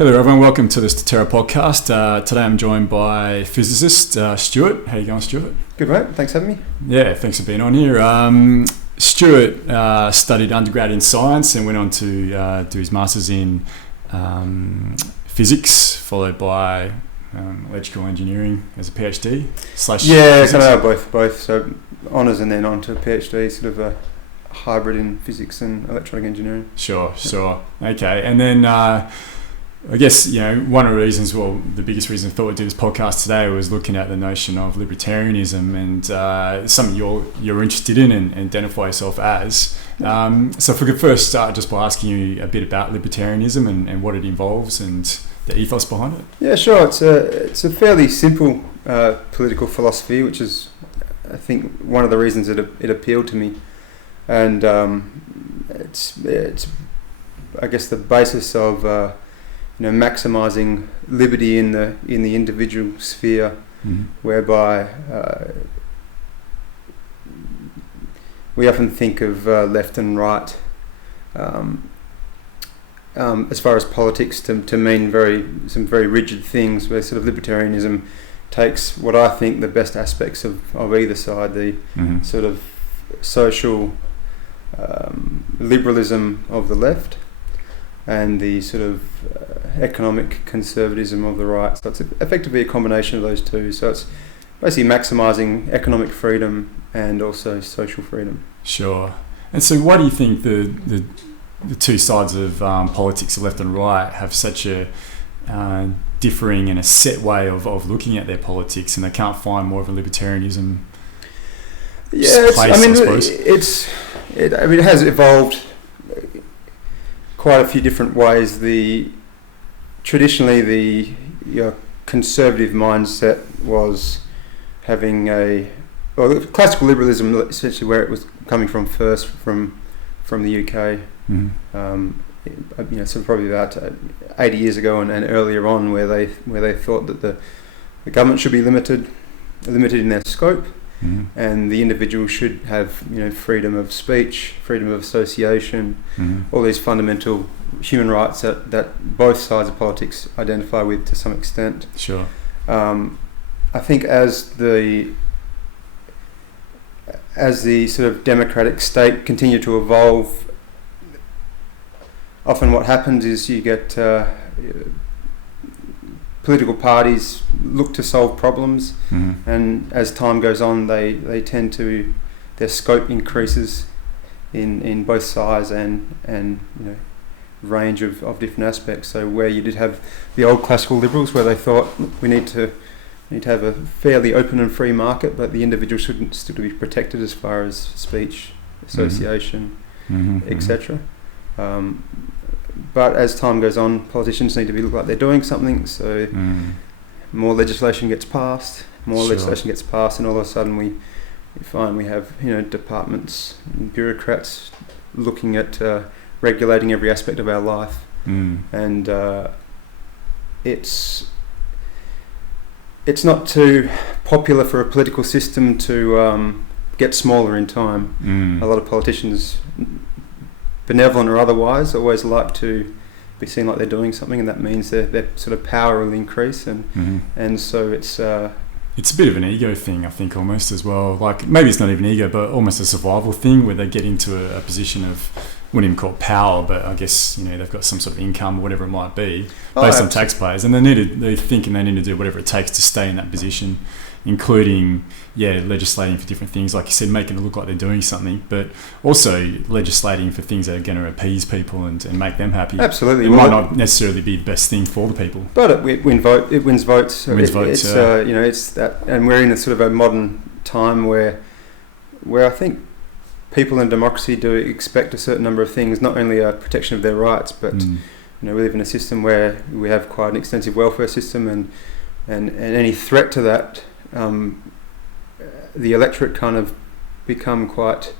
Hello everyone, welcome to the Statera podcast. Today I'm joined by physicist Stuart. How you going, Stuart? Good, mate. Thanks for having me. Yeah, thanks for being on here. Stuart studied undergrad in science and went on to do his masters in physics, followed by electrical engineering as a PhD. Yeah, kind of both. So honours and then on to a PhD, sort of a hybrid in physics and electronic engineering. Sure. Okay, and then I guess, one of the reasons, the biggest reason I thought we'd do this podcast today was looking at the notion of libertarianism and something you're interested in and identify yourself as. So if we could first start just by asking you a bit about libertarianism and what it involves and the ethos behind it. Yeah, sure. It's a fairly simple political philosophy, which is, I think, one of the reasons it appealed to me. And it's I guess the basis of maximising liberty in the individual sphere, whereby we often think of left and right as far as politics to mean some very rigid things, where sort of libertarianism takes what I think the best aspects of either side, the sort of social liberalism of the left and the sort of economic conservatism of the right. So it's effectively a combination of those two. So it's basically maximising economic freedom and also social freedom. Sure. And so why do you think the two sides of politics, the left and right, have such a differing and a set way of looking at their politics, and they can't find more of a libertarianism place, I suppose? It has evolved quite a few different ways. Traditionally the conservative mindset was having classical liberalism, essentially where it was coming from first from the UK, so probably about 80 years ago and earlier on, where they thought that the government should be limited in their scope. And the individual should have, freedom of speech, freedom of association, all these fundamental human rights that both sides of politics identify with to some extent. Sure. I think as the sort of democratic state continued to evolve, often what happens is you get political parties look to solve problems, and as time goes on, they tend to, their scope increases in both sides and range of different aspects. So where you did have the old classical liberals, where they thought we need to have a fairly open and free market, but the individual shouldn't still be protected as far as speech, association, etc. But as time goes on, politicians need to look like they're doing something, so more legislation gets passed, and all of a sudden we find we have departments and bureaucrats looking at regulating every aspect of our life, and it's not too popular for a political system to get smaller in time. A lot of politicians, benevolent or otherwise, always like to be seen like they're doing something, and that means their sort of power will increase, and so it's a bit of an ego thing, I think, almost as well. Like, maybe it's not even ego, but almost a survival thing, where they get into a position of, wouldn't even call it power, but I guess they've got some sort of income or whatever it might be based on taxpayers, and they're thinking they need to do whatever it takes to stay in that position, including legislating for different things, like you said, making it look like they're doing something, but also legislating for things that are going to appease people and make them happy. Absolutely. It might not necessarily be the best thing for the people, but it wins votes. It's that, and we're in a sort of a modern time where I think people in democracy do expect a certain number of things, not only a protection of their rights, but we live in a system where we have quite an extensive welfare system, and any threat to that, the electorate kind of become quite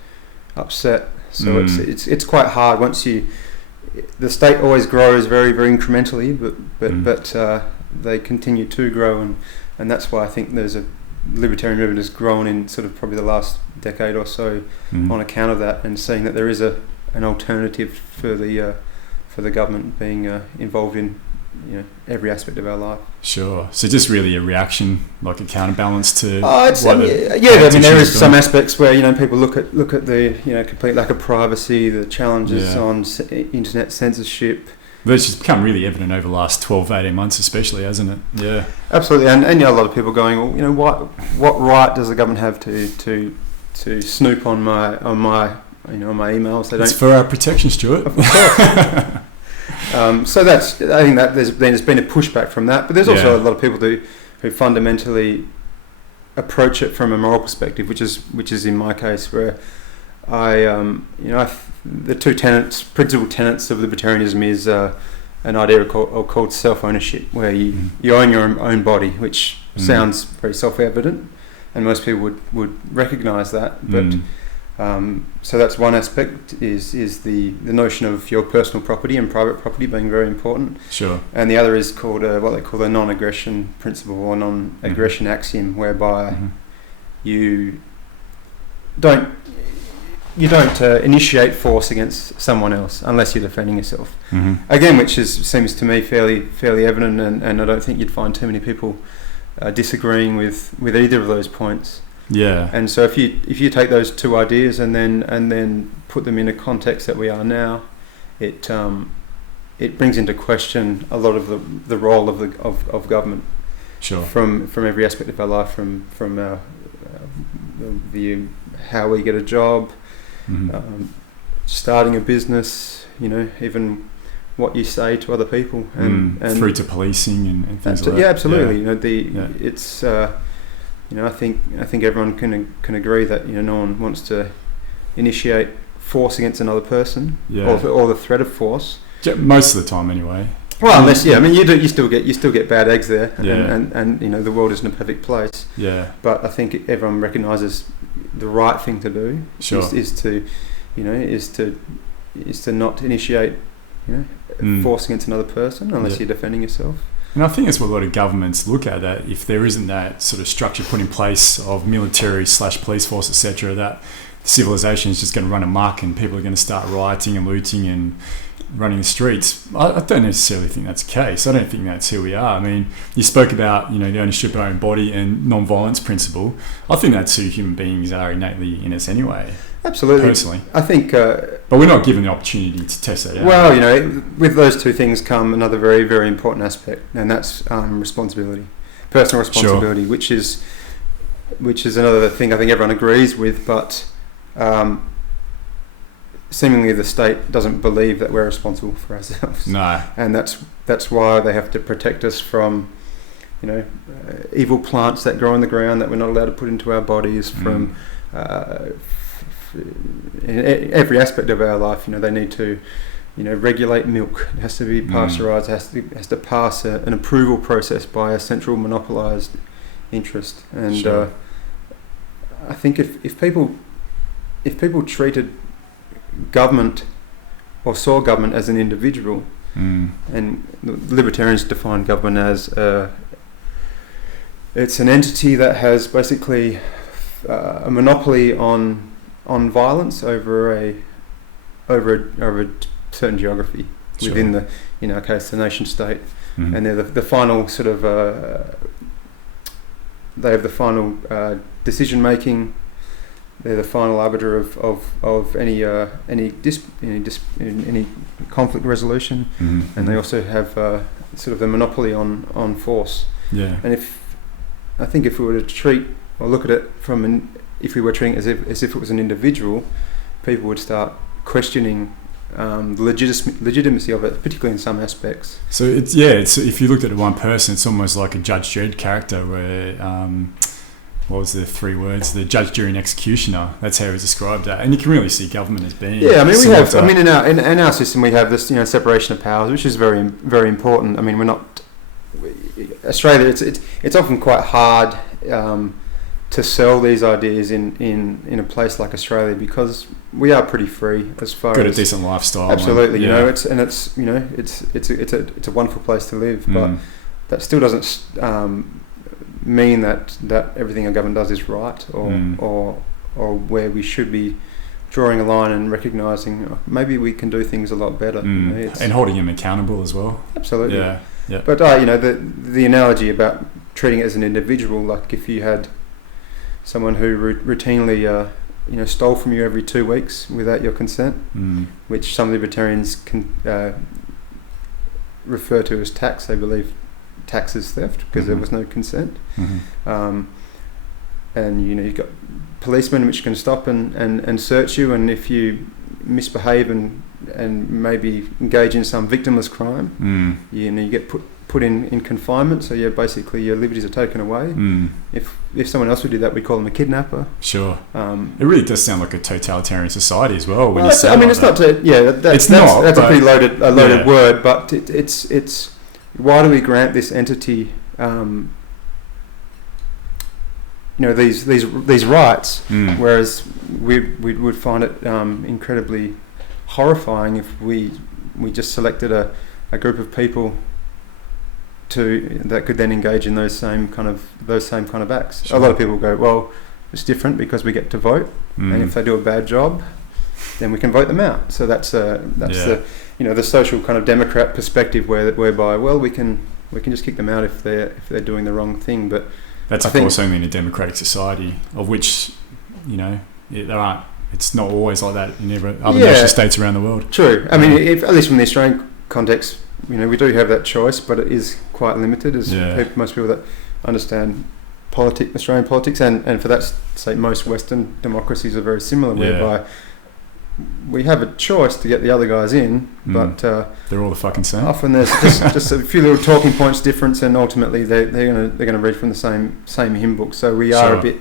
upset. So it's quite hard once the state always grows very, very incrementally, but they continue to grow, and that's why I think there's a libertarian movement has grown in sort of probably the last decade or so on account of that, and seeing that there is an alternative for the government being involved in every aspect of our life. Sure. So just really a reaction, like a counterbalance to. I mean, there is some aspects where people look at the complete lack of privacy, the challenges on internet censorship. That's just become really evident over the last 12, 18 months, especially, hasn't it? Yeah. Absolutely, and a lot of people going, well, what right does the government have to snoop on my emails? It's for our protection, Stuart. Of course. So I think that there's been a pushback from that, but there's also a lot of people who fundamentally approach it from a moral perspective, which is in my case where the two principal tenets of libertarianism is an idea called self-ownership, where you own your own body, which sounds very self-evident, and most people would recognise that, but. So that's one aspect is the notion of your personal property and private property being very important. Sure. And the other is called what they call the non-aggression principle or non-aggression axiom, whereby you don't initiate force against someone else unless you're defending yourself. Again, which seems to me fairly evident, and I don't think you'd find too many people disagreeing with either of those points. Yeah. And so if you take those two ideas and then put them in a context that we are now, it brings into question a lot of the role of government. Sure. From every aspect of our life, from our view, how we get a job, starting a business, even what you say to other people, and through to policing and things like that. Yeah, absolutely. It's. I think everyone can agree that no one wants to initiate force against another person, or the threat of force. Most of the time, anyway. Well, unless you still get bad eggs there, and the world isn't a perfect place. Yeah. But I think everyone recognises the right thing to do is to not initiate force against another person unless you're defending yourself. And I think that's what a lot of governments look at, that if there isn't that sort of structure put in place of military/police force, etc., that civilization is just going to run amok and people are going to start rioting and looting and running the streets. I don't necessarily think that's the case. I don't think that's who we are. I mean, you spoke about the ownership of our own body and non-violence principle. I think that's who human beings are innately in us anyway. Absolutely. Personally. I think... but we're not given the opportunity to test that out. Well, with those two things come another very, very important aspect, and that's responsibility. Personal responsibility, sure. which is another thing I think everyone agrees with, but seemingly the state doesn't believe that we're responsible for ourselves. No. And that's why they have to protect us from, evil plants that grow in the ground that we're not allowed to put into our bodies, from... in every aspect of our life, they need to, regulate milk. It has to be pasteurised. It has to pass an approval process by a central monopolised interest. And sure. I think if people treated government or saw government as an individual, and libertarians define government as it's an entity that has basically a monopoly on violence over a certain geography, sure. within the, in our case, the nation state, and they're the final sort of they have the final decision making. They're the final arbiter of any conflict resolution, and they also have sort of the monopoly on force. Yeah. And I think if we were to treat or look at it if we were treating it as if it was an individual, people would start questioning the legitimacy of it, particularly in some aspects. So it's if you looked at it one person, it's almost like a Judge Dredd character where what was the three words? The judge, jury, and executioner. That's how he described that, and you can really see government as being. Yeah, I mean we have. I mean in our system we have this separation of powers, which is very very important. I mean we're not Australia. It's often quite hard. To sell these ideas in a place like Australia, because we are pretty free as far got as a decent lifestyle. Absolutely, it's a wonderful place to live, but that still doesn't mean that everything our government does is right, or where we should be drawing a line and recognising maybe we can do things a lot better. And holding them accountable as well. Absolutely. Yeah. Yeah. But the analogy about treating it as an individual, like if you had someone who routinely stole from you every 2 weeks without your consent, which some libertarians can refer to as tax. They believe tax is theft because there was no consent. And you've got policemen which can stop and search you, and if you misbehave and maybe engage in some victimless crime, you get put in confinement, so basically your liberties are taken away. If someone else would do that, we call them a kidnapper. Sure. It really does sound like a totalitarian society as well. When That's a pretty loaded word, but it's why do we grant this entity these rights, whereas we would find it incredibly horrifying if we just selected a group of people that could then engage in those same kind of acts. Sure. A lot of people go, well, it's different because we get to vote, and if they do a bad job, then we can vote them out. So that's the social kind of Democrat perspective whereby we can just kick them out if they're doing the wrong thing. But that's of course only in a democratic society, of which there aren't. It's not always like that in every other nation states around the world. True. I mean, at least from the Australian context, we do have that choice, but it is quite limited, as most people that understand Australian politics, and for that sake, most Western democracies are very similar, whereby we have a choice to get the other guys in, but they're all the fucking same. Often there's just a few little talking points difference, and ultimately they're gonna read from the same hymn book. So we are a bit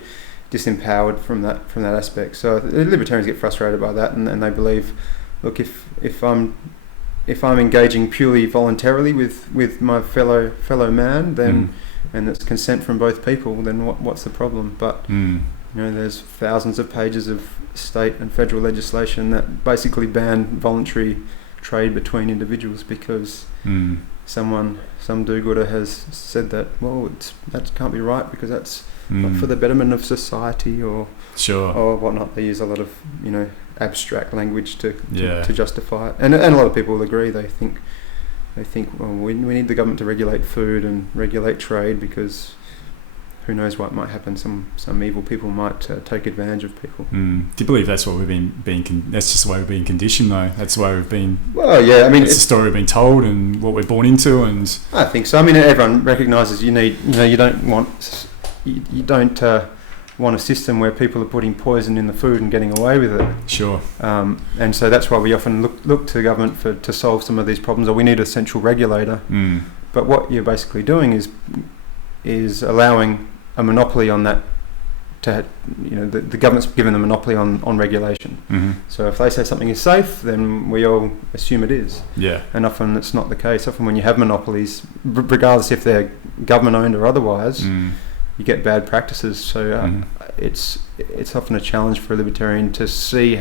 disempowered from that aspect. So the libertarians get frustrated by that, and they believe, look, if I'm engaging purely voluntarily with my fellow man, then and it's consent from both people, then what's the problem? But there's thousands of pages of state and federal legislation that basically ban voluntary trade between individuals because some do-gooder has said that that can't be right because that's not for the betterment of society or whatnot. They use a lot of abstract language to justify it, and a lot of people will agree. They think well, we need the government to regulate food and regulate trade because who knows what might happen. Some evil people might take advantage of people. Do you believe that's what we've been that's just the way we've been conditioned, though? That's the way we've been. Well, yeah. I mean, it's the story we've been told and what we're born into, and I think so. I mean, everyone recognises you don't want a system where people are putting poison in the food and getting away with it. Sure. And so that's why we often look to the government to solve some of these problems, or we need a central regulator. But what you're basically doing is allowing a monopoly on that. The government's given a monopoly on regulation. So if they say something is safe, then we all assume it is. Yeah. And often it's not the case. Often when you have monopolies, regardless if they're government owned or otherwise, you get bad practices. So it's often a challenge for a libertarian to see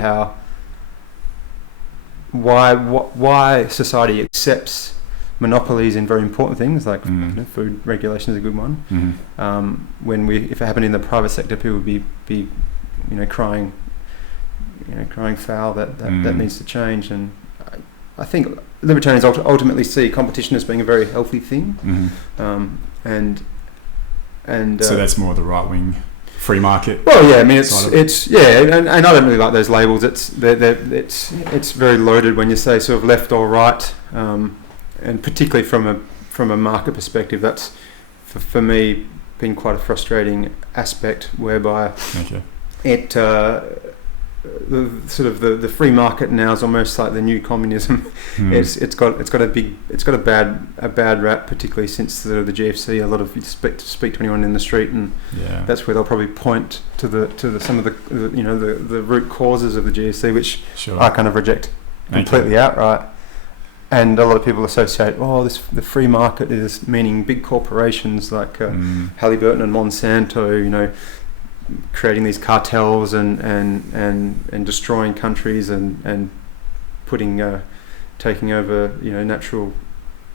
why society accepts monopolies in very important things like food regulation is a good one. If it happened in the private sector, people would be crying foul that needs to change. And I think libertarians ultimately see competition as being a very healthy thing. And so that's more the right wing free market. Well, yeah, I mean and I don't really like those labels. It's very loaded when you say sort of left or right, and particularly from a market perspective, that's for me been quite a frustrating aspect, whereby it the free market now is almost like the new communism. It's got a bad rap, particularly since the GFC. A lot of you speak to anyone in the street, and that's where they'll probably point to some of the root causes of the GFC, which I kind of reject completely outright. And a lot of people associate the free market is meaning big corporations like Halliburton and Monsanto, creating these cartels and destroying countries and taking over natural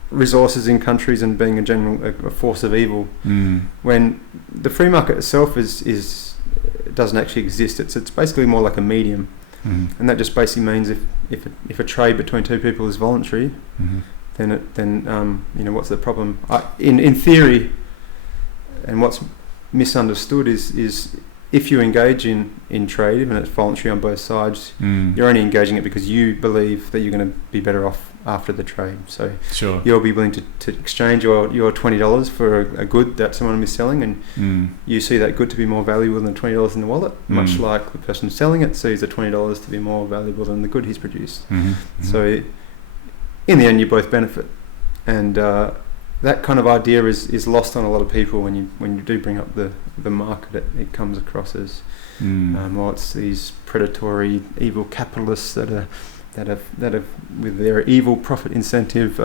resources in countries and being a force of evil. When the free market itself doesn't actually exist. It's basically more like a medium, and that just basically means if a trade between two people is voluntary, then what's the problem? In theory, and what's misunderstood is if you engage in trade, even if it's voluntary on both sides, you're only engaging it because you believe that you're going to be better off after the trade. So sure. You'll be willing to exchange your $20 for a good that someone is selling, and you see that good to be more valuable than the $20 in the wallet, much like the person selling it sees the $20 to be more valuable than the good he's produced. So in the end, you both benefit, and that kind of idea is lost on a lot of people when you do bring up the market. It comes across as it's these predatory, evil capitalists that have with their evil profit incentive,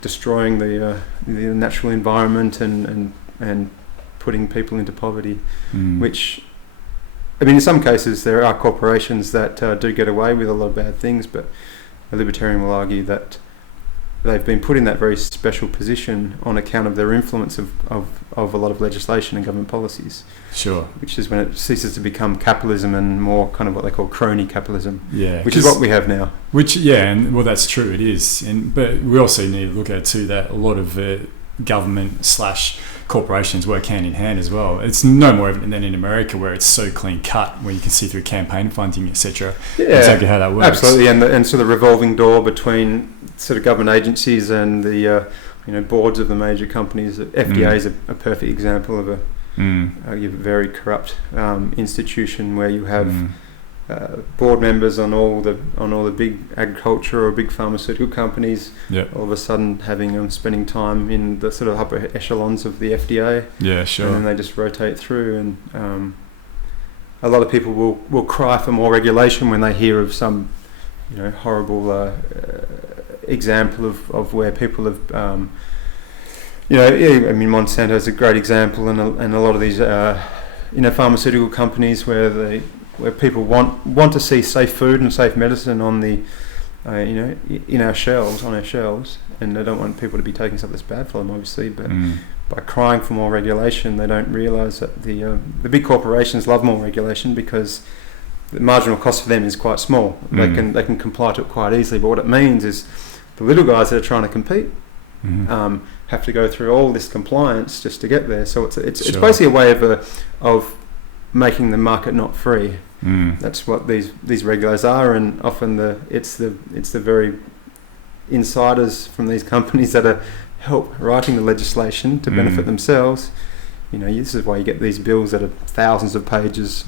destroying the natural environment and putting people into poverty. Which, I mean, in some cases there are corporations that do get away with a lot of bad things, but a libertarian will argue that they've been put in that very special position on account of their influence of a lot of legislation and government policies. Sure. Which is when it ceases to become capitalism and more kind of what they call crony capitalism. Yeah. Which is what we have now. And well, that's true. It is, but we also need to look at too that a lot of government / corporations work hand in hand as well. It's no more evident than in America, where it's so clean cut, where you can see through campaign funding, etc. Exactly how that works. Absolutely, and so the revolving door between sort of government agencies and the boards of the major companies. FDA is a perfect example of a very corrupt institution where you have board members on all the big agriculture or big pharmaceutical companies. All of a sudden having spending time in the sort of upper echelons of the FDA. Yeah, sure. And then they just rotate through, and a lot of people will cry for more regulation when they hear of some horrible example of where people have Monsanto is a great example, and a lot of these pharmaceutical companies where people want to see safe food and safe medicine on the on our shelves, and they don't want people to be taking stuff that's bad for them, obviously, but by crying for more regulation, they don't realise that the big corporations love more regulation because the marginal cost for them is quite small. They can comply to it quite easily, but what it means is the little guys that are trying to compete have to go through all this compliance just to get there. So it's basically a way of making the market not free. That's what these regulators are, and often it's the very insiders from these companies that are help writing the legislation to benefit themselves. This is why you get these bills that are thousands of pages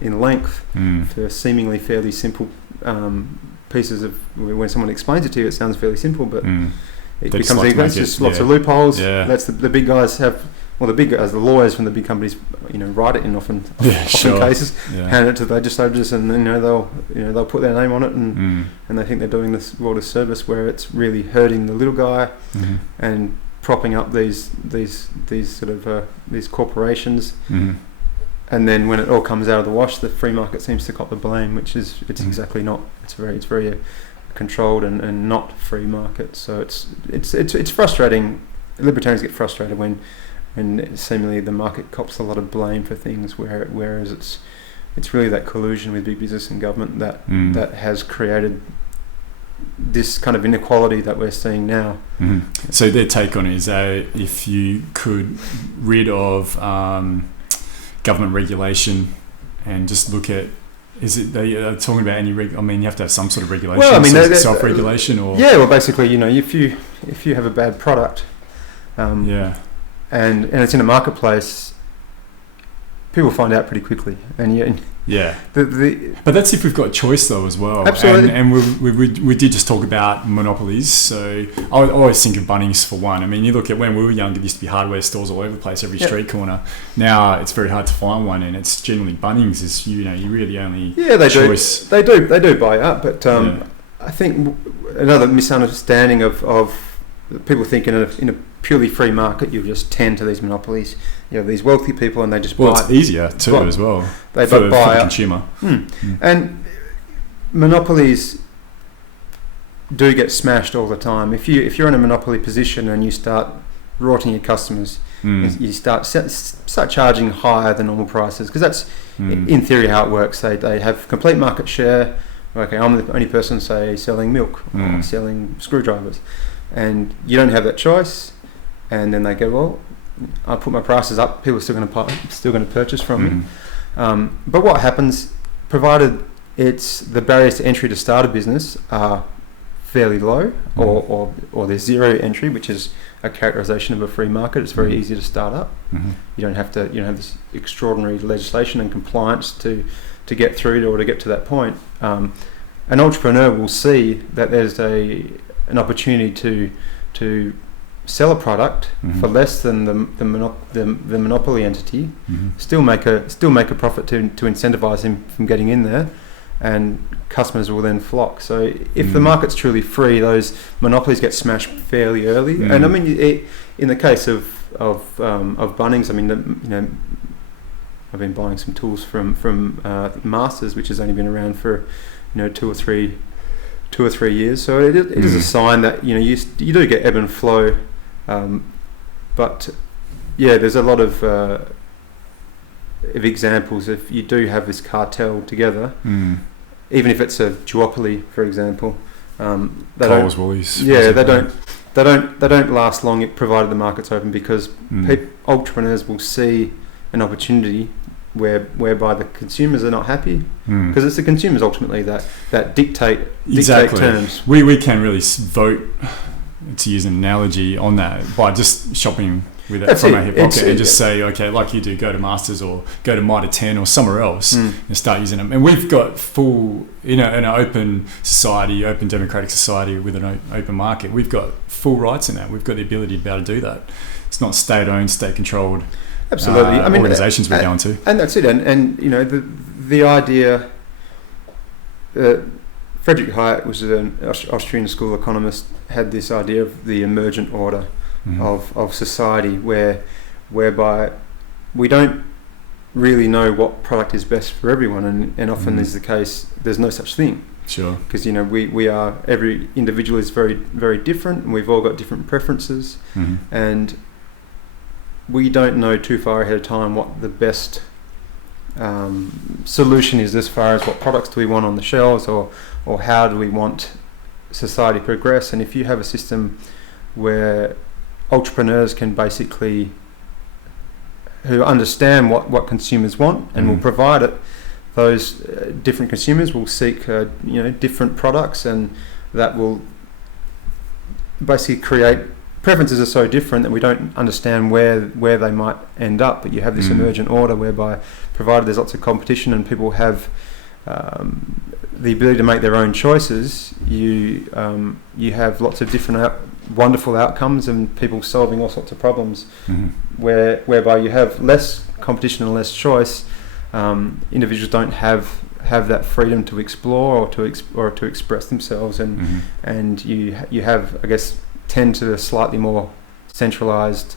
in length for seemingly fairly simple pieces of. When someone explains it to you, it sounds fairly simple, but it becomes just lots of loopholes. That's the big guys have. Well, the big guys, the lawyers from the big companies, write it in often cases, hand it to the legislators, and they'll put their name on it, and they think they're doing this world a service where it's really hurting the little guy and propping up these sort of these corporations. And then when it all comes out of the wash, the free market seems to cop the blame, which is exactly not. It's very controlled and not free market. So it's frustrating. Libertarians get frustrated when seemingly the market cops a lot of blame for things, whereas it's really that collusion with big business and government that has created this kind of inequality that we're seeing now. So their take on it is that if you could rid of government regulation and just look at, is it they are talking about any you have to have some sort of regulation. Well, I mean, self-regulation or basically, if you have a bad product, and it's in a marketplace, people find out pretty quickly, but that's if we've got choice though as well. Absolutely. And we did just talk about monopolies. So I always think of Bunnings for one. I mean, you look at when we were young, there used to be hardware stores all over the place, every street corner. Now it's very hard to find one, and it's generally Bunnings is you really only choice. They do buy up, but I think another misunderstanding of people think in a purely free market, you just tend to these monopolies. You have these wealthy people, and they just buy. It's easier too as well. They for buy the consumer. And monopolies do get smashed all the time. If you're in a monopoly position and you start rorting your customers, you start charging higher than normal prices, because that's in theory how it works. They have complete market share. Okay, I'm the only person, say, selling milk or selling screwdrivers. and you don't have that choice, and then they go, well, I put my prices up, people are still going to purchase from me. But what happens, provided it's the barriers to entry to start a business are fairly low, or there's zero entry, which is a characterization of a free market. It's very easy to start up. You don't have this extraordinary legislation and compliance to get through or to get to that point. An entrepreneur will see that there's an opportunity to sell a product for less than the monopoly entity, still make a profit to incentivize him from getting in there, and customers will then flock. So if the market's truly free, those monopolies get smashed fairly early. And I mean, in the case of Bunnings, I mean, I've been buying some tools from Masters, which has only been around for 2 or 3 years. So it is a sign that you do get ebb and flow, but yeah, there's a lot of examples. If you do have this cartel together, even if it's a duopoly, for example, Coles, Woolies. Yeah, they don't last long, provided the market's open, because entrepreneurs will see an opportunity whereby the consumers are not happy, because it's the consumers ultimately that dictate terms. We can really vote, to use an analogy on that, by just shopping with it from our hip pocket and just say, okay, like you do, go to Masters or go to Mitre 10 or somewhere else and start using them. And we've got full, in an open society, open democratic society with an open market, we've got full rights in that. We've got the ability to be able to do that. It's not state-owned, state-controlled organisations we're going to. And that's it. And the idea... Friedrich Hayek was an Austrian school economist, had this idea of the emergent order of society, whereby we don't really know what product is best for everyone, and often is the case. There's no such thing. Sure. Because every individual is very, very different, and we've all got different preferences, and we don't know too far ahead of time what the best solution is, as far as what products do we want on the shelves, or how do we want society to progress. And if you have a system where entrepreneurs can basically, who understand what consumers want and will provide it, those different consumers will seek different products, and that will basically create preferences are so different that we don't understand where they might end up. But you have this emergent order whereby, provided there's lots of competition and people have the ability to make their own choices, you have lots of different wonderful outcomes and people solving all sorts of problems. Whereby you have less competition and less choice, individuals don't have that freedom to explore or to express themselves, and you have, I guess, tend to a slightly more centralised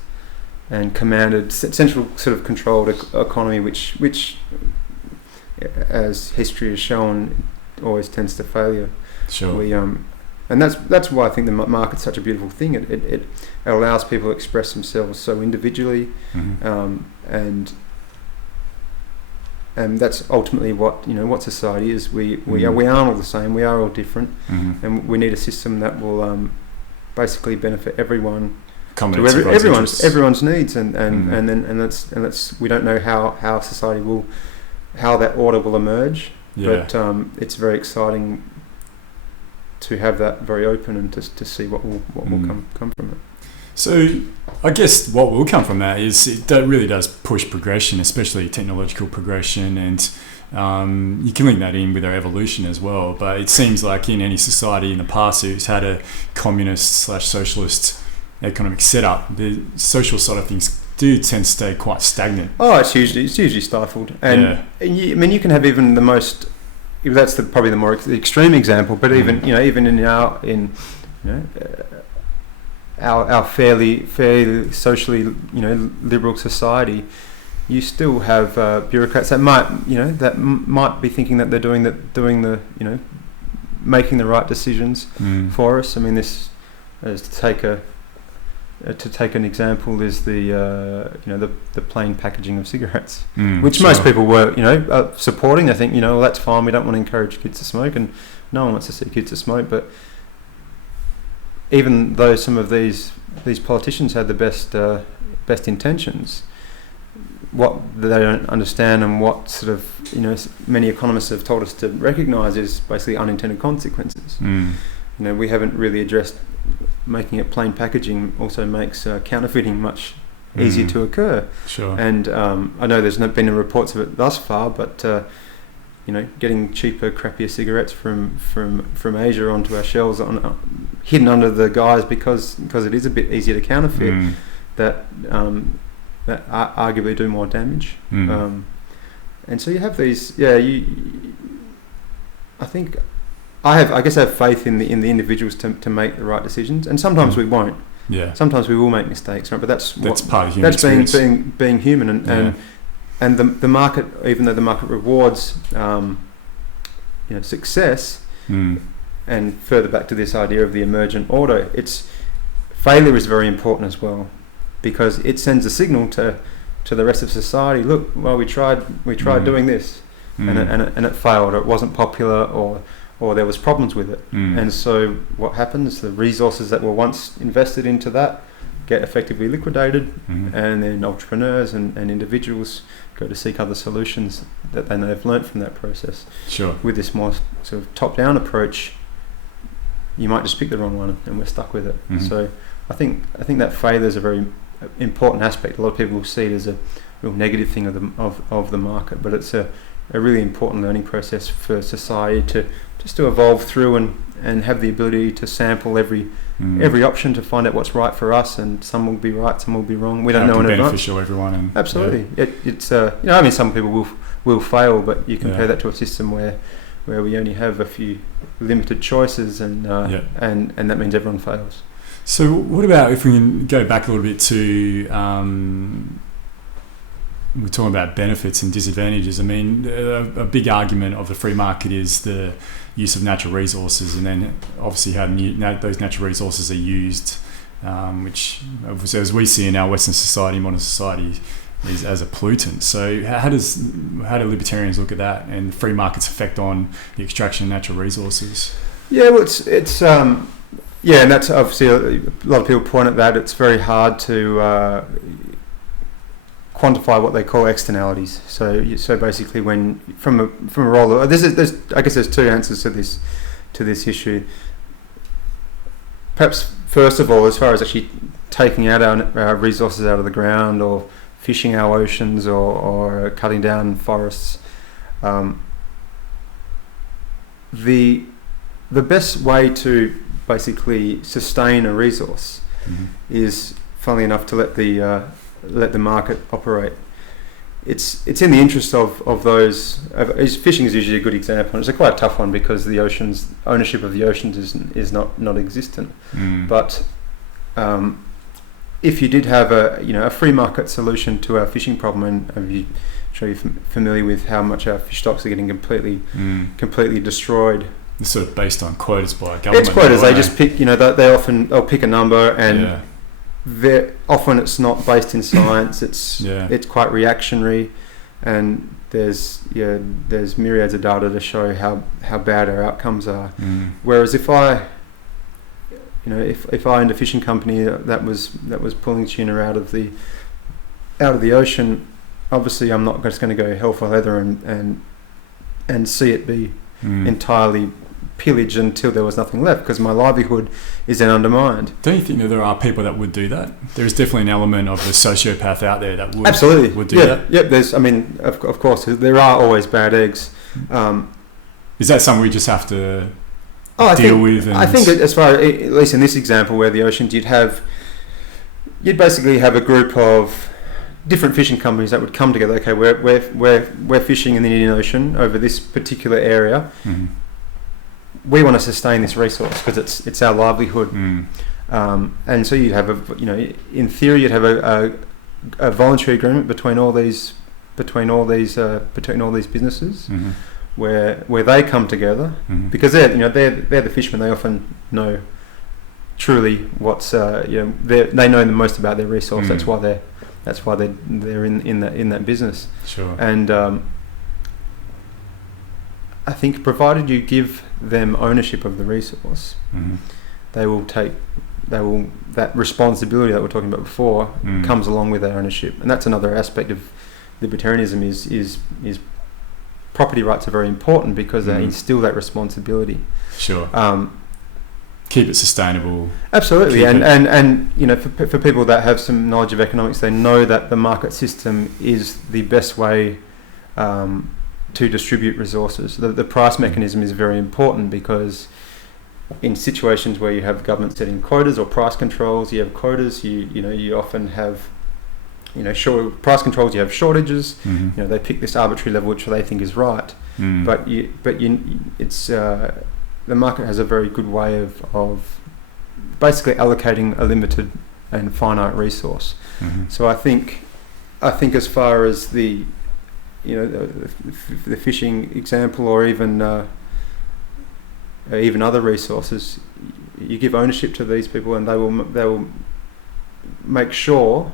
and commanded, central sort of controlled economy, which as history has shown, always tends to failure. Sure. And that's why I think the market's such a beautiful thing. It allows people to express themselves so individually, and that's ultimately what society is. We aren't all the same. We are all different, and we need a system that will basically benefit everyone, to everyone's needs, and that's we don't know how society will, how that order will emerge, but it's very exciting to have that very open and to see what will come from it. So I guess what will come from that is it really does push progression, especially technological progression, and you can link that in with our evolution as well. But it seems like in any society in the past who's had a communist/socialist economic setup, the social side of things do tend to stay quite stagnant. Oh, it's usually stifled, and you can have even the most. That's probably the more extreme example, but even in our fairly socially liberal society, you still have bureaucrats that might be thinking that they're doing the making the right decisions for us. I mean, this is to take an example is the plain packaging of cigarettes, which most people were supporting. They think well, that's fine. We don't want to encourage kids to smoke, and no one wants to see kids to smoke. But even though some of these politicians had the best intentions, what they don't understand and what sort of many economists have told us to recognise is basically unintended consequences. We haven't really addressed making it plain packaging also makes counterfeiting much easier to occur. Sure. And I know there's not been any reports of it thus far, but getting cheaper, crappier cigarettes from Asia onto our shelves, hidden under the guise because it is a bit easier to counterfeit, that arguably do more damage. And so you have these. I guess I have faith in the individuals to make the right decisions, and sometimes we won't. Yeah. Sometimes we will make mistakes, right? But that's part of human experience. being human, and the market, even though the market rewards success, and further back to this idea of the emergent order, failure is very important as well, because it sends a signal to the rest of society. Look, well, we tried doing this, and it failed, or it wasn't popular, or there was problems with it. And so what happens? The resources that were once invested into that get effectively liquidated, and then entrepreneurs and individuals go to seek other solutions that they know they've learnt from that process. Sure. With this more sort of top-down approach, you might just pick the wrong one and we're stuck with it. So I think that failure is a very important aspect. A lot of people will see it as a real negative thing of the market, but it's a really important learning process for society to evolve through and have the ability to sample every option to find out what's right for us, and some will be right, some will be wrong. We don't know in advance. Beneficial everyone. Absolutely. It's some people will fail, but you compare that to a system where we only have a few limited choices, and that means everyone fails. So what about if we can go back a little bit to we're talking about benefits and disadvantages. I mean, a big argument of the free market is the use of natural resources, and then obviously how those natural resources are used, which, as we see in our Western society, modern society, is as a pollutant. So how do libertarians look at that and free market's effect on the extraction of natural resources? Yeah, well, it's and that's obviously a lot of people point at that. It's very hard to quantify what they call externalities. So basically, when from a role, I guess there's two answers to this issue. Perhaps first of all, as far as actually taking out our resources out of the ground, or fishing our oceans, or cutting down forests, the best way to basically sustain a resource is, funnily enough, to let the market operate. It's in the interest of those. Fishing is usually a good example. It's quite a tough one because the ownership of the oceans is not existent. But if you did have a free market solution to our fishing problem, and I'm sure you're familiar with how much our fish stocks are getting completely destroyed. It's sort of based on quotas by government. It's quotas. They just pick. They'll pick a number, and often it's not based in science. It's quite reactionary, and there's myriads of data to show how bad our outcomes are. Whereas if I owned a fishing company that was pulling tuna out of the ocean, obviously I'm not just going to go hell for leather and see it be entirely pillaged until there was nothing left, because my livelihood is then undermined. Don't you think that there are people that would do that? There's definitely an element of the sociopath out there that would absolutely do that. Yeah, there's. I mean, of course, there are always bad eggs. Is that something we just have to deal with? I think as far, at least in this example, where the oceans, you'd basically have a group of different fishing companies that would come together. Okay, we're fishing in the Indian Ocean over this particular area. We want to sustain this resource because it's our livelihood, and so you'd have in theory you'd have a voluntary agreement between all these businesses, where they come together, because they're the fishermen. They often know truly what's they know the most about their resource. That's why they're in that business. Sure. And I think provided you give them ownership of the resource, that responsibility that we're talking about before comes along with their ownership. And that's another aspect of libertarianism is property rights are very important because they instill that responsibility. Sure. Keep it sustainable. Absolutely. And you know, for people that have some knowledge of economics, they know that the market system is the best way to distribute resources. The price mechanism is very important because in situations where you have government setting quotas or price controls, you have quotas, you often have short price controls, you have shortages. You know, they pick this arbitrary level which they think is right. But it's the market has a very good way of basically allocating a limited and finite resource. So I think as far as the fishing example, or even other resources, you give ownership to these people, and they will make sure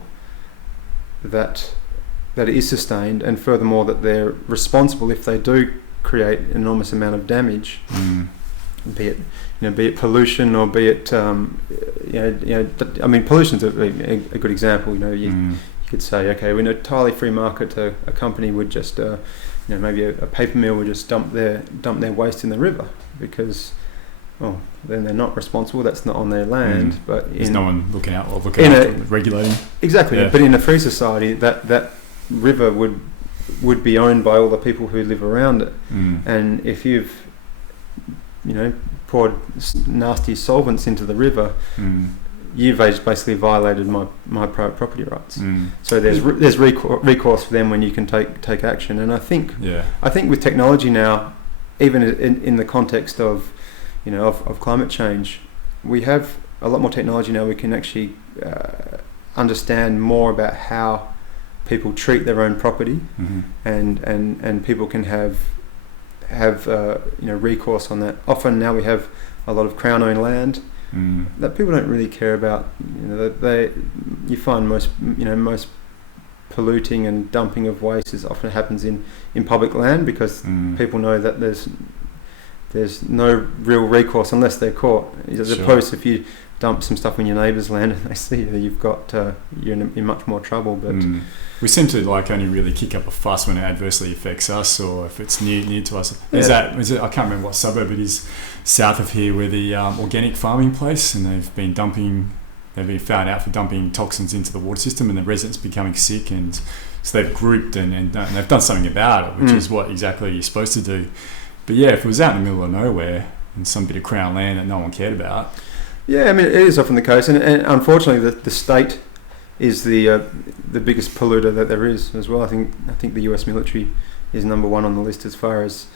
that it is sustained, and furthermore that they're responsible if they do create an enormous amount of damage, be it pollution, or be it I mean, pollution's a good example. You could say, okay, in a entirely free market, a company would just maybe a paper mill would just dump their waste in the river because, well, then they're not responsible. That's not on their land. But there's no one looking out or regulating. Exactly. Yeah. But in a free society, that river would be owned by all the people who live around it. And if you've poured nasty solvents into the river, you've basically violated my private property rights. So there's recourse for them when you can take action. And I think with technology now, even in the context of climate change, we have a lot more technology now. We can actually understand more about how people treat their own property, and people can have recourse on that. Often now we have a lot of Crown-owned land that people don't really care about. You find most polluting and dumping of waste often happens in public land because people know that there's no real recourse unless they're caught. As opposed to if you dump some stuff on your neighbour's land and they see you, you're in much more trouble. But we seem to only really kick up a fuss when it adversely affects us, or if it's near to us. Is it? I can't remember what suburb it is south of here, where the organic farming place, and they've been found out for dumping toxins into the water system, and the residents becoming sick, and so they've grouped and they've done something about it, which is what exactly you're supposed to do. But yeah, if it was out in the middle of nowhere and some bit of Crown land that no one cared about. Yeah, I mean, it is often the case, and unfortunately, the state is the biggest polluter that there is as well. I think the US military is number one on the list as far as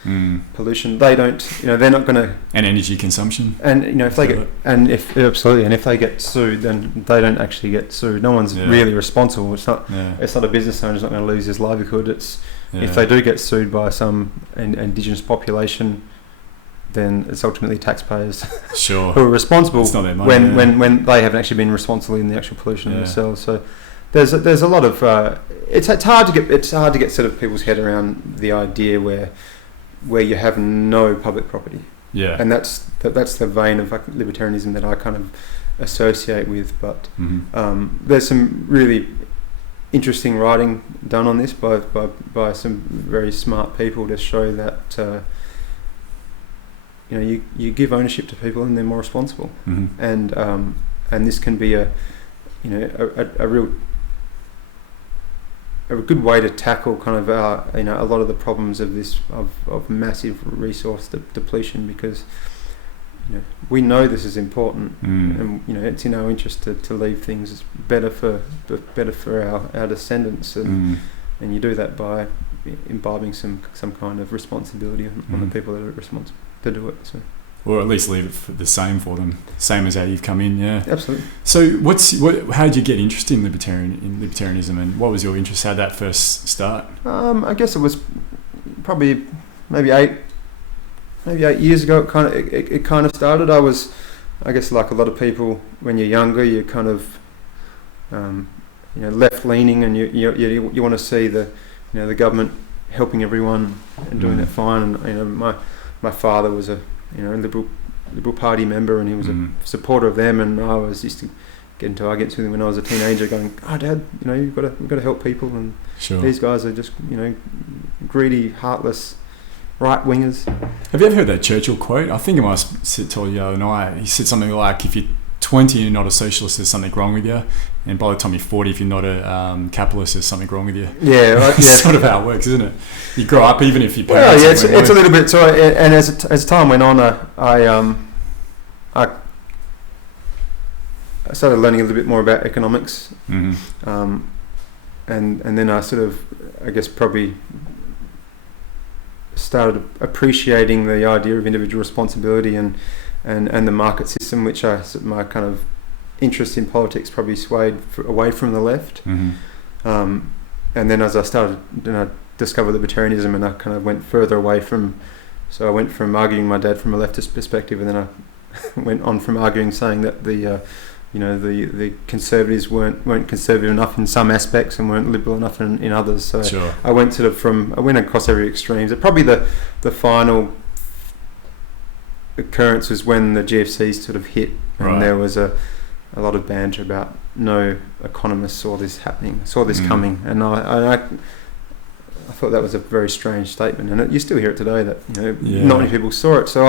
pollution. They don't, they're not going to. And energy consumption. And if they get, if they get sued, then they don't actually get sued. No one's really responsible. It's not. It's not a business owner's not going to lose his livelihood. It's if they do get sued by some indigenous population, then it's ultimately taxpayers who are responsible when they haven't actually been responsible in the actual pollution themselves. So there's a lot of it's hard to get sort of people's head around the idea where you have no public property. Yeah, and that's the vein of libertarianism that I kind of associate with. But there's some really interesting writing done on this by some very smart people to show that. You give ownership to people and they're more responsible, and this can be a good way to tackle kind of a lot of the problems of this of massive resource depletion, because we know this is important, and it's in our interest to leave things better for our descendants, and you do that by imbibing some kind of responsibility on the people that are responsible to do it. So. Or at least leave it the same for them, same as how you've come in. Yeah, absolutely. So how did you get interested in libertarianism, and what was your interest? How did that first start? I guess it was probably maybe 8 years ago. It kind of started. I guess like a lot of people, when you're younger, you're kind of left leaning, and you want to see the government helping everyone and doing that fine. And my father was a liberal Liberal Party member, and he was a supporter of them, and I was used to get into arguments with him when I was a teenager, going, "Oh, Dad, we've got to help people, and these guys are just greedy, heartless right wingers." Have you ever heard that Churchill quote? I think I might have told you the other night. He said something like, "If you're 20 and you're not a socialist, there's something wrong with you, and by the time you're 40, if you're not a capitalist, there's something wrong with you." Yeah, right, It's sort of how it works, isn't it? You grow up, even if you pay. Well, yeah, it's a little bit. So, and as time went on, I started learning a little bit more about economics, and then I sort of, I guess, probably started appreciating the idea of individual responsibility and the market system, which my kind of interest in politics probably swayed away from the left. And then as I started, I discovered libertarianism, and I kind of went further away from. So I went from arguing my dad from a leftist perspective, and then I went on from arguing, saying that the conservatives weren't conservative enough in some aspects and weren't liberal enough in others. So sure. I went across every extreme. So probably the final occurrence was when the GFCs sort of hit, and there was a lot of banter about no economists saw this coming, and I thought that was a very strange statement, and you still hear it today that not many people saw it. So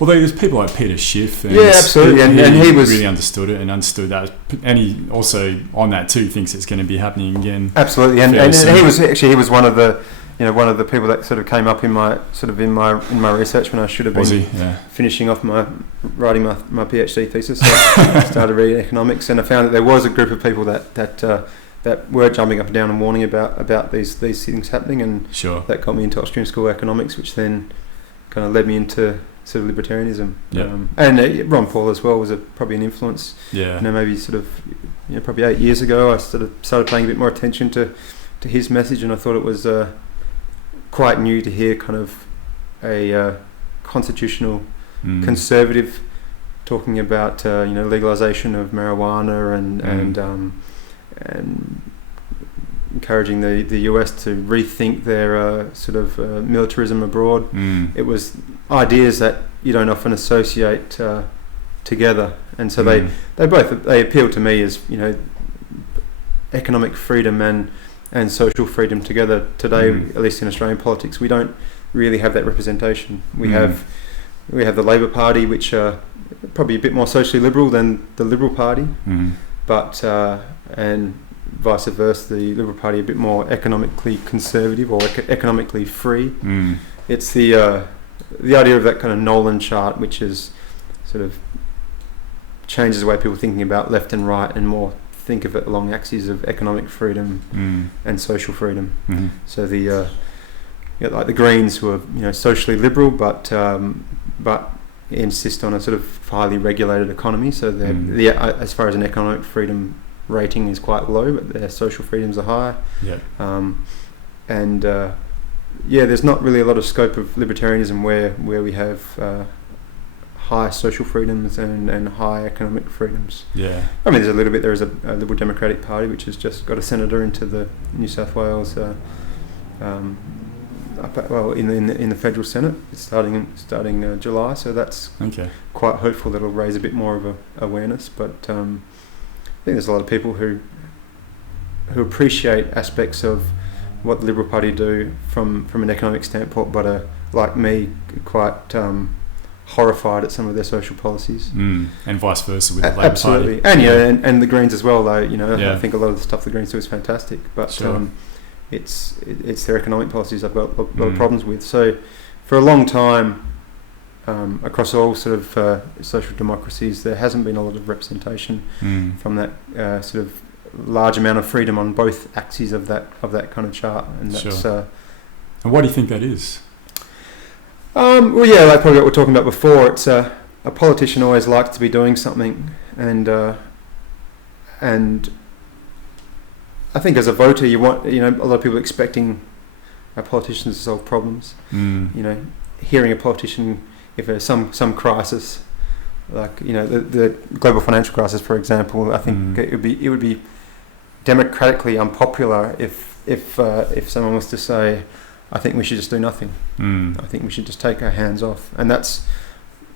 there's people like Peter Schiff. And absolutely, and he was really understood it and understood that, and he also on that too thinks it's going to be happening again. Absolutely, and he was one of the people that sort of came up in my research when I should have been finishing off writing my PhD thesis. So I started reading economics, and I found that there was a group of people that were jumping up and down and warning about these things happening, and that got me into Austrian school economics, which then kind of led me into sort of libertarianism. And Ron Paul as well was probably an influence. Maybe sort of probably 8 years ago I sort of started paying a bit more attention to his message, and I thought it was quite new to hear kind of a constitutional conservative talking about legalization of marijuana and encouraging the US to rethink their sort of militarism abroad. It was ideas that you don't often associate together, and so they appeal to me as economic freedom and social freedom together. Today, at least in Australian politics, we don't really have that representation. We have the Labor Party, which are probably a bit more socially liberal than the Liberal Party, but and vice versa, the Liberal Party a bit more economically conservative or economically free. It's the idea of that kind of Nolan chart, which is sort of changes the way people are thinking about left and right, and more think of it along axes of economic freedom and social freedom. So like the Greens, who are socially liberal, but insist on a sort of highly regulated economy. So as far as an economic freedom rating is quite low, but their social freedoms are high. There's not really a lot of scope of libertarianism where we have high social freedoms and high economic freedoms. I mean, there's a little bit. There is a Liberal Democratic Party which has just got a senator into the New South Wales in the federal Senate. It's starting July, so that's quite hopeful that it'll raise a bit more of a awareness. But I think there's a lot of people who appreciate aspects of what the Liberal Party do from an economic standpoint, but are, like me, quite horrified at some of their social policies. And vice versa with the Labor Party. And and the Greens as well, though. I think a lot of the stuff the Greens do is fantastic, but it's their economic policies I've got a lot of problems with. So for a long time, across all sort of social democracies, there hasn't been a lot of representation from that sort of large amount of freedom on both axes of that kind of chart, and that's. And why do you think that is? Like probably what we're talking about before. It's a politician always likes to be doing something, and I think as a voter, you want a lot of people expecting politicians to solve problems. Hearing a politician, if there's some crisis, like the global financial crisis, for example, I think it would be democratically unpopular if someone was to say, I think we should just do nothing. I think we should just take our hands off, and that's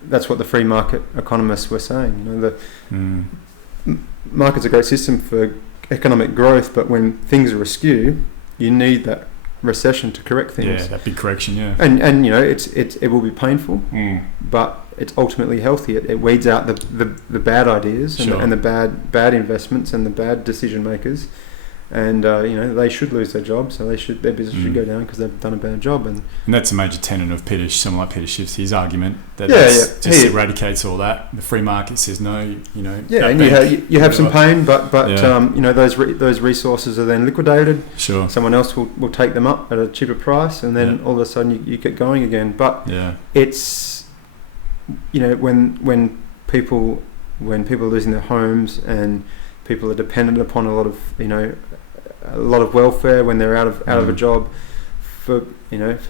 that's what the free market economists were saying. The market's a great system for economic growth, but when things are askew, you need that recession to correct things. Yeah, that big correction. Yeah, and it will be painful, but it's ultimately healthy. It weeds out the bad ideas and the bad investments and the bad decision makers. And they should lose their jobs, so their business should go down because they've done a bad job. And that's a major tenet of someone like Peter Schiff's, his argument that eradicates all that. The free market says no, Yeah, and you have some pain, but those resources are then liquidated. Sure. Someone else will take them up at a cheaper price, and then all of a sudden you get going again. But it's when people are losing their homes and people are dependent upon a lot of welfare when they're out of a job. For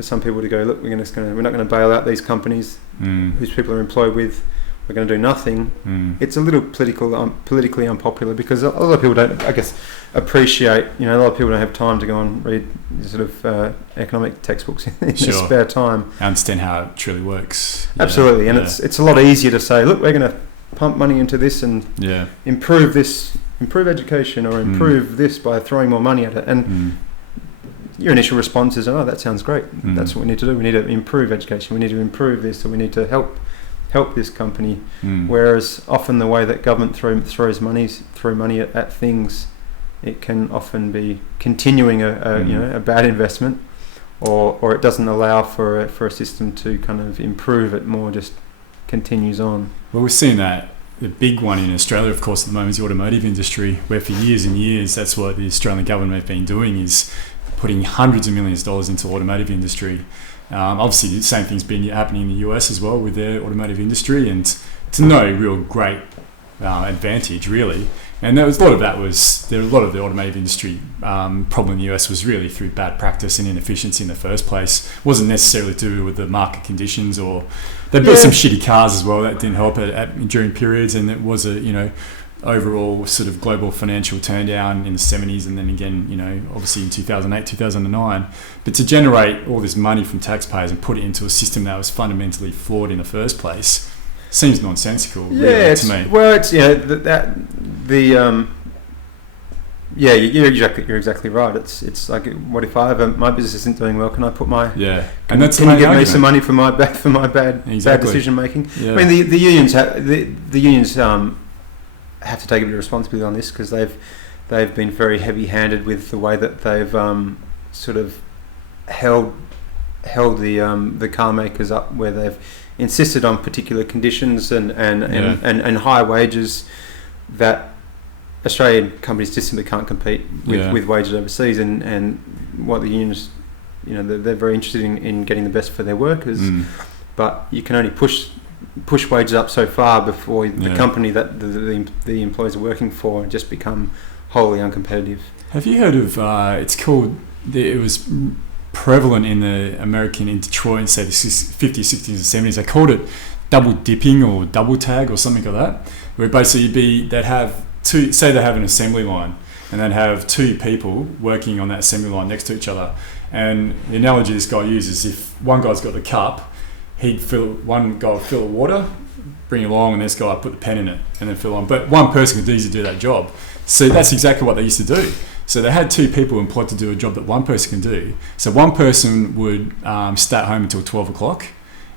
some people to go, look, we're not going to bail out these companies whose people are employed with. We're going to do nothing. It's a little politically unpopular because a lot of people don't, I guess, appreciate. A lot of people don't have time to go and read sort of economic textbooks in their spare time. I understand how it truly works. Absolutely, and it's a lot easier to say, look, we're going to pump money into this and improve education or improve this by throwing more money at it. And your initial response is, oh, that sounds great. That's what we need to do. We need to improve education. We need to improve this, or we need to help this company. Whereas often the way that government throws money at things, it can often be continuing a bad investment, or it doesn't allow for a system to kind of improve. It more just continues on. Well, we're seeing that. The big one in Australia, of course, at the moment is the automotive industry, where for years and years, that's what the Australian government have been doing, is putting hundreds of millions of dollars into the automotive industry. Obviously, the same thing's been happening in the US as well with their automotive industry, and to no real great advantage, really. And a lot of the automotive industry problem in the US was really through bad practice and inefficiency in the first place. It wasn't necessarily to do with the market conditions, or they built some shitty cars as well that didn't help during periods, and it was a overall sort of global financial turndown in the 70s, and then again obviously in 2008, 2009. But to generate all this money from taxpayers and put it into a system that was fundamentally flawed in the first place seems nonsensical, really, to me. Well, it's you're exactly right. It's like, what if my business isn't doing well? Can I put my and that's can you give me some money for my bad decision making? Yeah. I mean, the unions have to take a bit of responsibility on this, because they've been very heavy-handed with the way that they've sort of held the car makers up, where they've insisted on particular conditions and high wages that Australian companies just simply can't compete with wages overseas. And what the unions, they're very interested in getting the best for their workers, but you can only push wages up so far before the company that the employees are working for just become wholly uncompetitive. Have you heard of it was prevalent in Detroit in, say, the 50s, 60s and 70s. They called it double dipping or double tag or something like that, where basically they'd have they have an assembly line, and they'd have two people working on that assembly line next to each other. And the analogy this guy uses, if one guy's got the cup, one guy would fill the water, bring it along, and this guy would put the pen in it and then fill on. But one person could easily do that job. So that's exactly what they used to do. So they had two people employed to do a job that one person can do. So one person would stay at home until 12 o'clock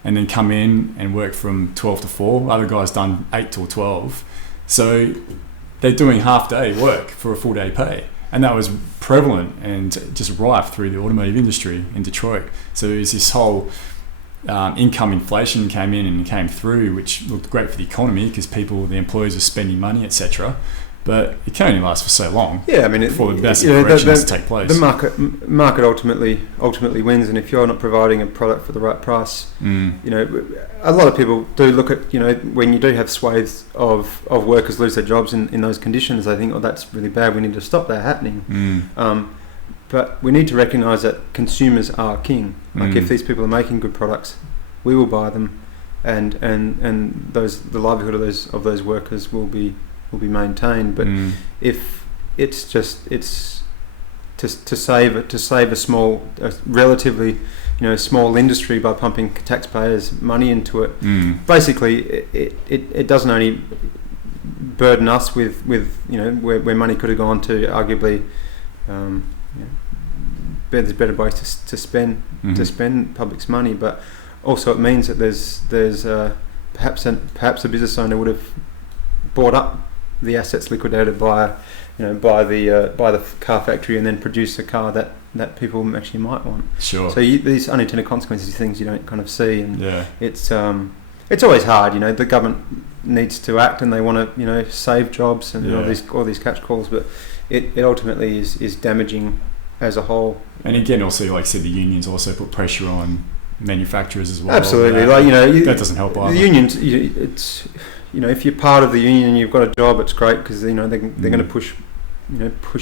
and then come in and work from 12 to 4. Other guys done 8 till 12. So they're doing half-day work for a full-day pay. And that was prevalent and just rife through the automotive industry in Detroit. So it was this whole income inflation came in and came through, which looked great for the economy because the employees are spending money, etc. But it can only last for so long. Yeah, I mean, before the massive corrections take place. The market ultimately wins, and if you're not providing a product for the right price, a lot of people do look at, when you do have swathes of workers lose their jobs in those conditions, they think, oh, that's really bad. We need to stop that happening. But we need to recognise that consumers are king. Like, if these people are making good products, we will buy them, and the livelihood of those workers will be maintained. But if it's to save a relatively small industry by pumping taxpayers' money into it. Basically, it doesn't only burden us with where money could have gone to arguably there's better ways to spend public's money, but also it means that there's perhaps a business owner would have bought up the assets liquidated by the car factory and then produce a car that people actually might want. Sure. So these unintended consequences, things you don't kind of see, and it's always hard. The government needs to act, and they want to save jobs and all these catch calls, but it ultimately is damaging as a whole. And again, also like I said, the unions also put pressure on manufacturers as well. Absolutely, that doesn't help either. The unions, it's if you're part of the union and you've got a job, it's great because they're going to push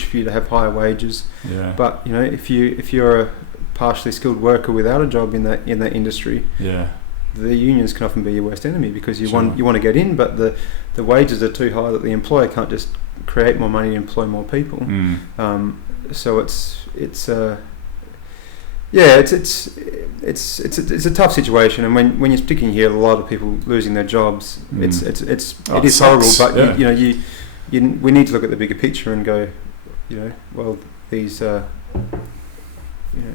for you to have higher wages. Yeah. But if you're a partially skilled worker without a job in that industry, the unions can often be your worst enemy because you want to get in, but the wages are too high that the employer can't just create more money and employ more people. So it's a tough situation, and when you're sticking here, a lot of people losing their jobs. It is horrible, but we need to look at the bigger picture and go, these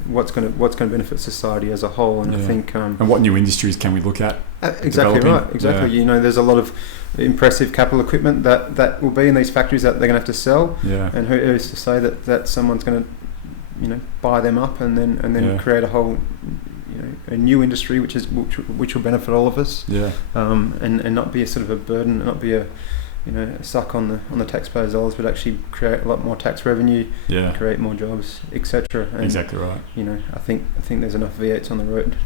what's going to benefit society as a whole, and I think and what new industries can we look at? Exactly right. There's a lot of impressive capital equipment that will be in these factories that they're going to have to sell. And who is to say that someone's going to buy them up and then create a whole a new industry which will benefit all of us. And not be a sort of a burden, not be a suck on the taxpayers' dollars, but actually create a lot more tax revenue, create more jobs, etc. Exactly right. I think there's enough V8s on the road.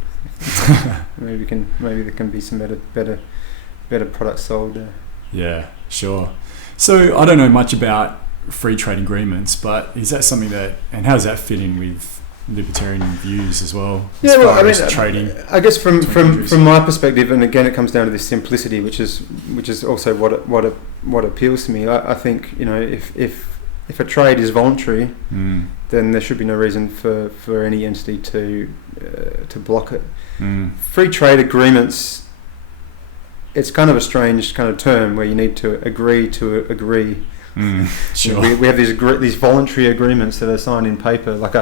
maybe there can be some better products sold. Yeah, sure. So I don't know much about free trade agreements, but is that something and how does that fit in with libertarian views as well? Trading. I guess from my perspective, and again, it comes down to this simplicity, which is also what appeals to me. I think if a trade is voluntary, then there should be no reason for any entity to block it. Free trade agreements, it's kind of a strange kind of term where you need to agree to agree. Sure. We have these voluntary agreements that are signed in paper. Like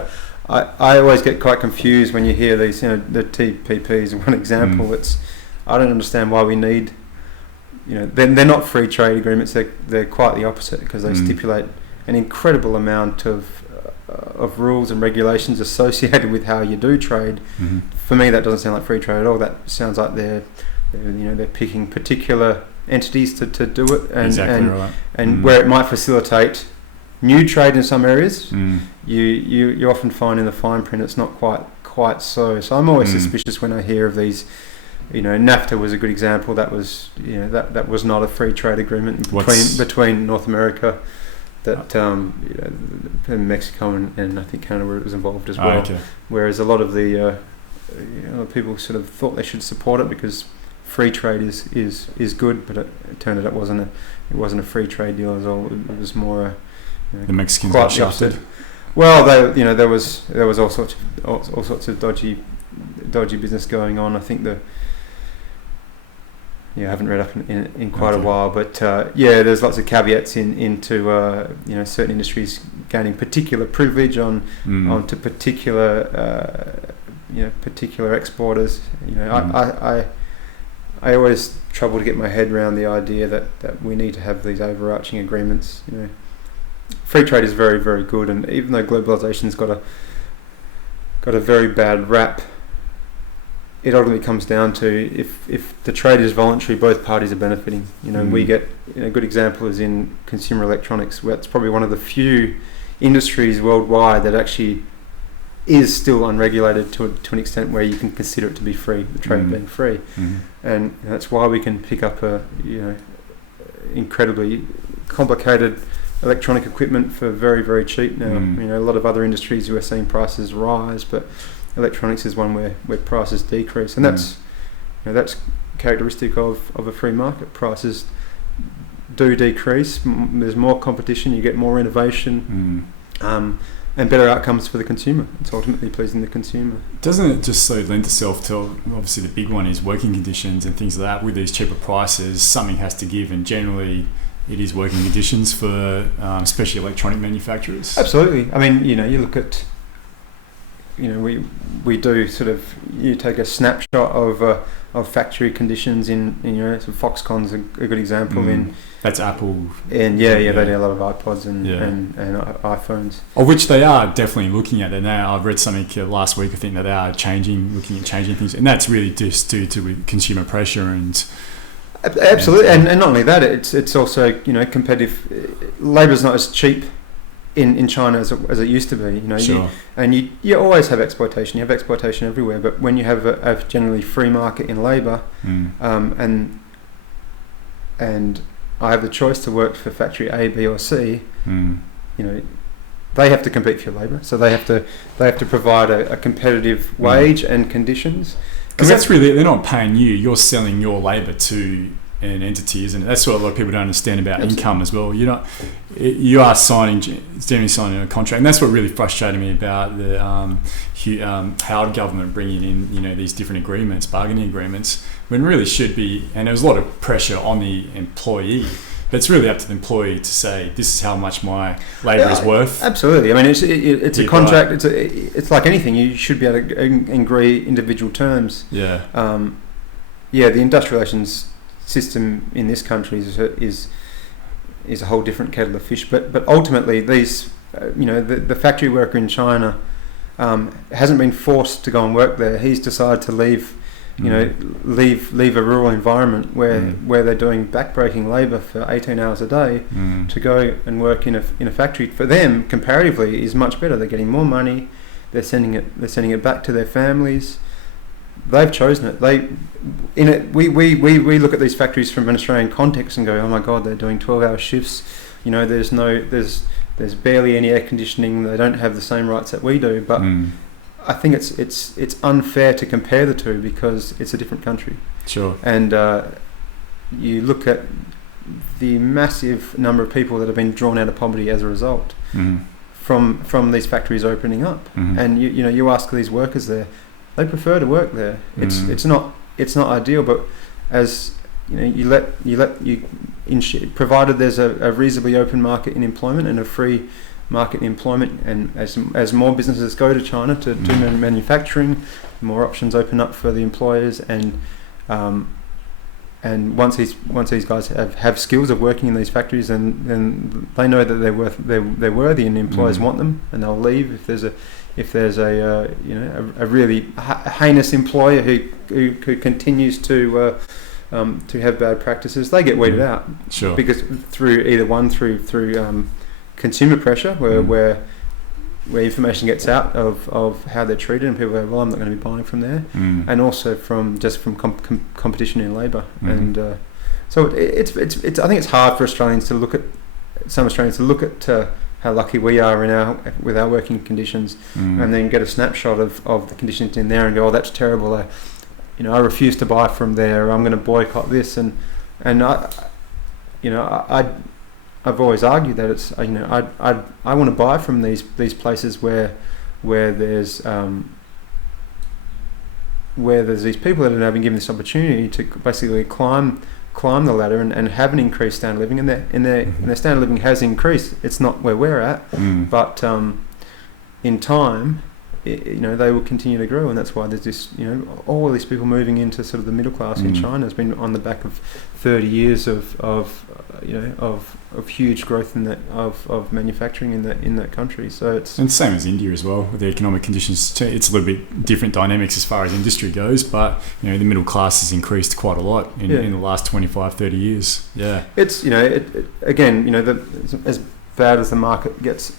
I always get quite confused when you hear these, the TPPs. One example, I don't understand why we need, they're not free trade agreements. They're quite the opposite because they stipulate an incredible amount of rules and regulations associated with how you do trade. For me, that doesn't sound like free trade at all. That sounds like they're picking particular entities to do it, and where it might facilitate new trade in some areas, you often find in the fine print it's not quite so. So I'm always suspicious when I hear of these. NAFTA was a good example. That was that was not a free trade agreement between North America, and Mexico and I think Canada was involved as well. Whereas a lot of the people sort of thought they should support it because free trade is good, but it turned out it wasn't a free trade deal at all. It was more the Mexicans got shafted. Well, there was all sorts of dodgy business going on. I think I haven't read up in quite a while, but there's lots of caveats into certain industries gaining particular privilege onto particular exporters. I always trouble to get my head around the idea that we need to have these overarching agreements. Free trade is very, very good, and even though globalization's got a very bad rap, it ultimately comes down to if the trade is voluntary, both parties are benefiting. We get a good example is in consumer electronics, where it's probably one of the few industries worldwide that actually is still unregulated to an extent where you can consider it to be free, the trade being free, and that's why we can pick up incredibly complicated electronic equipment for very, very cheap now. A lot of other industries we're seeing prices rise, but electronics is one where prices decrease, and that's characteristic of a free market. Prices do decrease. There's more competition. You get more innovation. better outcomes for the consumer. It's ultimately pleasing the consumer. Doesn't it just so lend itself to, obviously the big one is working conditions and things like that. With these cheaper prices, something has to give, and generally it is working conditions for especially electronic manufacturers. Absolutely. I mean, you look at, we do sort of, you take a snapshot of factory conditions in so Foxconn's a good example in. That's Apple. And they do a lot of iPods and iPhones. Of which they are definitely looking at it now. I've read something last week, I think, that they are looking at changing things. And that's really just due to consumer pressure and... Absolutely. And not only that, it's also, competitive. Labour's not as cheap in China as it used to be. Sure. You always have exploitation. You have exploitation everywhere. But when you have a generally free market in labour, and I have the choice to work for factory A, B, or C. They have to compete for your labour, so they have to provide a competitive wage and conditions. Because that's really, they're not paying you; you're selling your labour to an entity, isn't it? That's what a lot of people don't understand about income as well. You are generally signing a contract, and that's what really frustrated me about the Howard government bringing in these different agreements, bargaining agreements, when really should be, and there was a lot of pressure on the employee. But it's really up to the employee to say, this is how much my labour is worth. Absolutely. I mean, it's a contract. It's like anything. You should be able to agree individual terms. Yeah. The industrial relations system in this country is a whole different kettle of fish. But ultimately, these, the factory worker in China hasn't been forced to go and work there. He's decided to leave. Leave a rural environment where they're doing backbreaking labour for 18 hours a day to go and work in a factory. For them, comparatively, is much better. They're getting more money. They're sending it back to their families. They've chosen it. We look at these factories from an Australian context and go, oh my God, they're doing 12-hour shifts. There's barely any air conditioning. They don't have the same rights that we do, but. I think it's unfair to compare the two because it's a different country. Sure. And you look at the massive number of people that have been drawn out of poverty as a result from these factories opening up. And you ask these workers there, they prefer to work there. It's not ideal, but as provided there's a reasonably open market in employment and a free market in employment, and as more businesses go to China to do manufacturing, more options open up for the employers, and once these guys have skills of working in these factories, and then they know that they're worthy, and the employers want them, and they'll leave if there's a really heinous employer who continues to have bad practices. They get weeded out. Sure. Because through consumer pressure, where information gets out of how they're treated, and people go, well, I'm not going to be buying from there, and also from competition in labour, and so it's I think it's hard for Australians to look at how lucky we are with our working conditions, and then get a snapshot of the conditions in there and go, oh, that's terrible. I refuse to buy from there. I'm going to boycott this, and I've always argued that it's I want to buy from these places where there's these people that have been given this opportunity to basically climb the ladder and have an increased standard of living, and their standard of living has increased. It's not where we're at, but in time, they will continue to grow, and that's why there's this, all these people moving into sort of the middle class in China has been on the back of 30 years of huge growth in that of manufacturing in that country. So it's and same as India as well with the economic conditions. It's a little bit different dynamics as far as industry goes, but the middle class has increased quite a lot in the last 25-30 years. Yeah, it's as bad as the market gets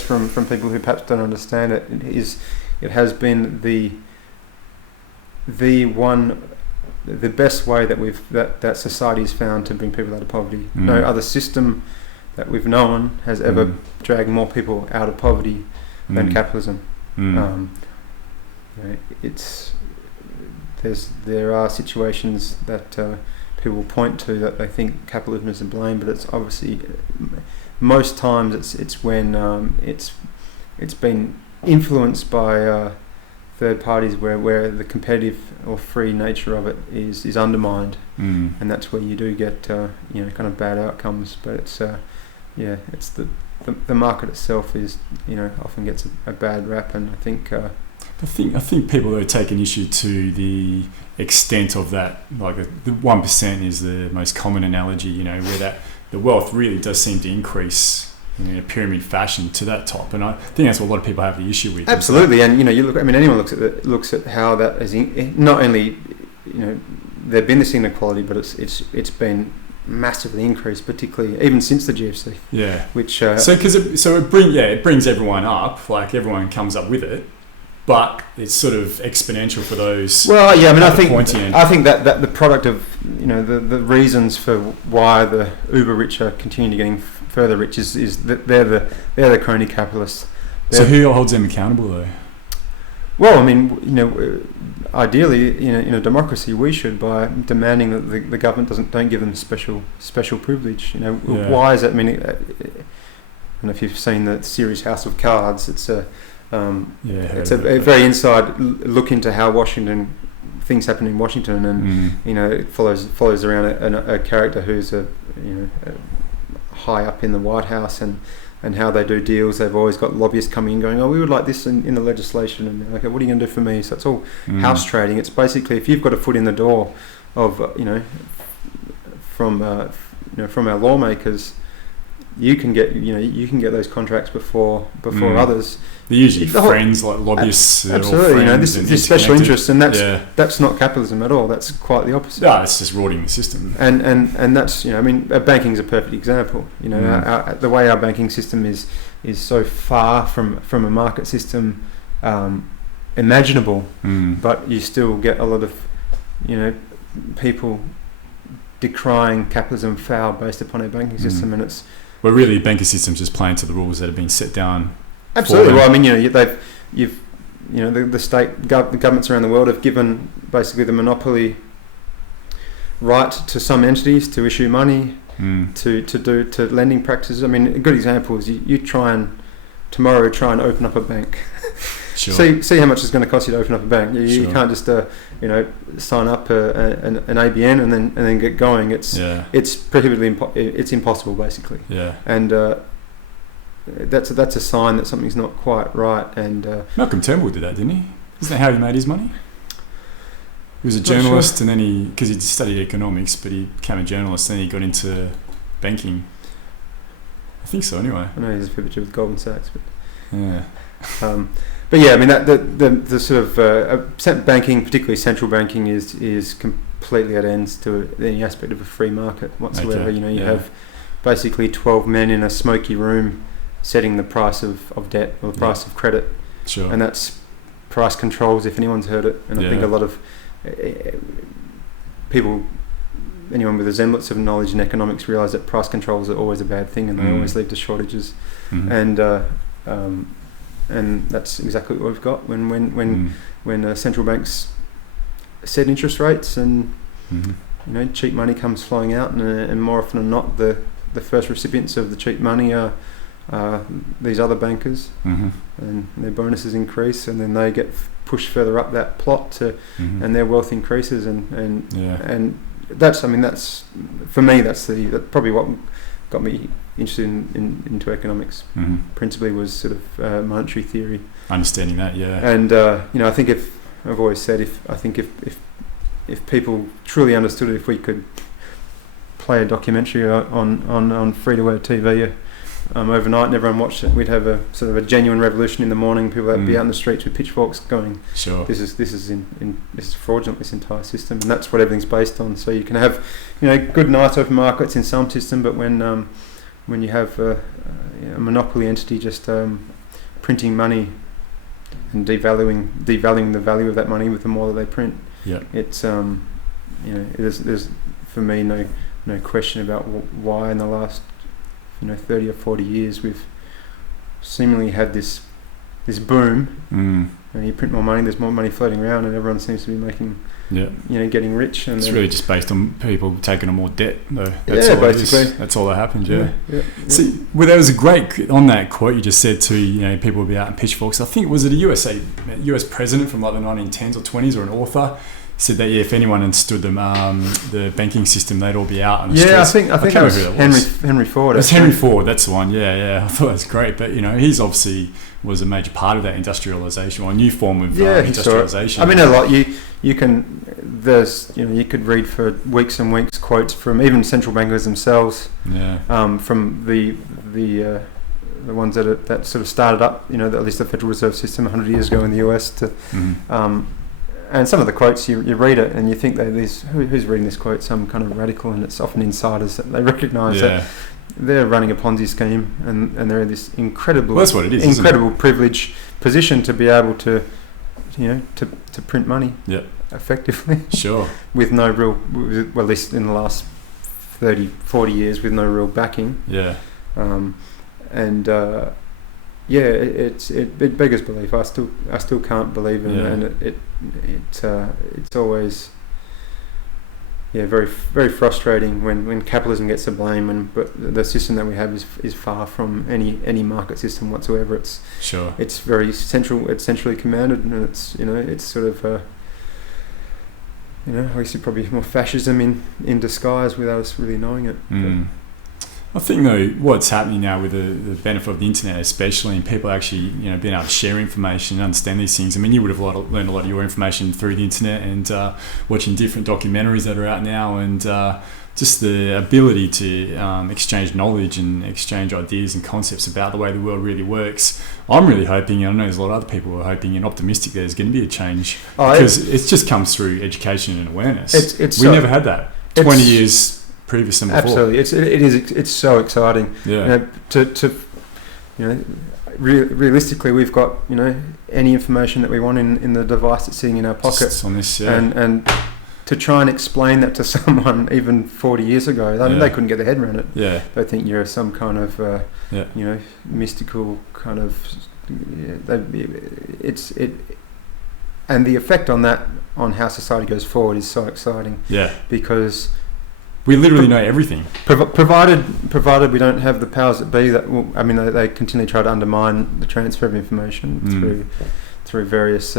from people who perhaps don't understand it, it has been the best way that society has found to bring people out of poverty. No other system that we've known has ever dragged more people out of poverty than capitalism. There are situations that people point to that they think capitalism is to blame, but it's obviously most times it's when it's been influenced by third parties where the competitive or free nature of it is undermined, and that's where you do get kind of bad outcomes. But it's it's the market itself is often gets a bad rap, and I think people are taking issue to the extent of that. Like the 1% is the most common analogy, where that the wealth really does seem to increase in a pyramid fashion to that top, and I think that's what a lot of people have the issue with. Absolutely, and you look. I mean, anyone looks at how that is not only there've been this inequality, but it's been massively increased, particularly even since the GFC. Yeah. Which it brings everyone up, like everyone comes up with it, but it's sort of exponential for those. Well, yeah, I mean, I think that the product of the reasons for why the uber rich are continuing to getting further rich is that they're the crony capitalists. So who holds them accountable though? Well, I mean, ideally, in a democracy, we should, by demanding that the government don't give them special privilege. Why is that? I mean, I don't know if you've seen the series House of Cards. It's a very inside look into how things happen in Washington, and it follows around a character who's high up in the White House, and how they do deals. They've always got lobbyists coming in going, we would like this in the legislation, and they're like, okay, what are you going to do for me? So it's all house trading. It's basically, if you've got a foot in the door of from our lawmakers, you can get those contracts before others. They're usually friends, like lobbyists. Absolutely, this special interest, and that's not capitalism at all. That's quite the opposite. No, it's just rorting the system. And that's banking's a perfect example. The way our banking system is so far from a market system imaginable, but you still get a lot of people decrying capitalism foul based upon our banking system, and it's. Well, really, the banking system's just playing to the rules that have been set down. Absolutely. Well, I mean, the state, the governments around the world have given basically the monopoly right to some entities to issue money, to lending practices. I mean, a good example is you try and open up a bank. Sure. See how much it's going to cost you to open up a bank. You can't just sign up an ABN and then get going. It's prohibitively it's impossible basically. Yeah. And that's a sign that something's not quite right. And Malcolm Turnbull did that, didn't he? Isn't that how he made his money? He was a journalist, and then because he studied economics, but he became a journalist, and then he got into banking. I think so, anyway. I know he's a bit with Goldman Sachs, but yeah. But yeah, I mean that the sort of banking, particularly central banking, is completely at ends to any aspect of a free market whatsoever. Okay. You have basically 12 men in a smoky room setting the price of debt or the price of credit, and that's price controls. If anyone's heard it, and I think a lot of people, anyone with a semblance of knowledge in economics, realise that price controls are always a bad thing, and they always lead to shortages, and that's exactly what we've got when central banks set interest rates, and cheap money comes flowing out, and more often than not, the first recipients of the cheap money are these other bankers, and their bonuses increase, and then they get pushed further up that plot and their wealth increases, and that's for me that's probably what got me interested into economics. Principally was sort of monetary theory, understanding that, and I think I've always said if people truly understood it, if we could play a documentary on free-to-air TV overnight and everyone watched it, we'd have a sort of a genuine revolution in the morning. People would be out in the streets with pitchforks going, this is fraudulent, this entire system, and that's what everything's based on. So you can have good nice open markets in some system, but when you have a monopoly entity just printing money and devaluing the value of that money with the more that they print, it's there's for me no question about why in the last 30 or 40 years we've seemingly had this boom, and you print more money. There's more money floating around, and everyone seems to be making, getting rich. And it's really just based on people taking on more debt, though. That's all basically. That's all that happened. Yeah. See, well, there was a great on that quote you just said too. People would be out in pitchforks. I think was it a US president from like the 1910s or 20s, or an author. Said that if anyone understood the banking system, they'd all be out on the streets. I think that was Henry Ford. It's Henry Ford, that's the one. Yeah. I thought it was great, but he's obviously was a major part of that industrialization, or a new form of industrialization. I mean, a lot. You could read for weeks and weeks quotes from even central bankers themselves. Yeah. From the ones that sort of started up, at least the Federal Reserve System 100 years ago in the US to. And some of the quotes, you read it and you think that who's reading this quote? Some kind of radical, and it's often insiders that they recognise that they're running a Ponzi scheme, and they're in this incredible privileged position to be able to, to print money effectively. Sure. With no real, well, at least in the last 30, 40 years, with no real backing. Yeah. It beggars belief. I still can't believe it, and it's always very, very frustrating when capitalism gets the blame, but the system that we have is far from any market system whatsoever. It's very central. It's centrally commanded, and it's sort of I guess probably more fascism in disguise without us really knowing it. I think though what's happening now with the benefit of the internet, especially, and people actually being able to share information and understand these things. I mean, you would have learned a lot of your information through the internet and watching different documentaries that are out now, and just the ability to exchange knowledge and exchange ideas and concepts about the way the world really works. I'm really hoping, and I know there's a lot of other people who are hoping and optimistic there's going to be a change, because it just comes through education and awareness. We never had that 20 years previous than before. Absolutely, it's so exciting. Yeah. Realistically, we've got any information that we want in the device that's sitting in our pocket. Just on this, and to try and explain that to someone even 40 years ago, I mean, they couldn't get their head around it. Yeah. They think you're some kind of mystical kind of. And the effect on that, on how society goes forward, is so exciting. Yeah. Because we literally know everything. Provided we don't have the powers that be they continually try to undermine the transfer of information through various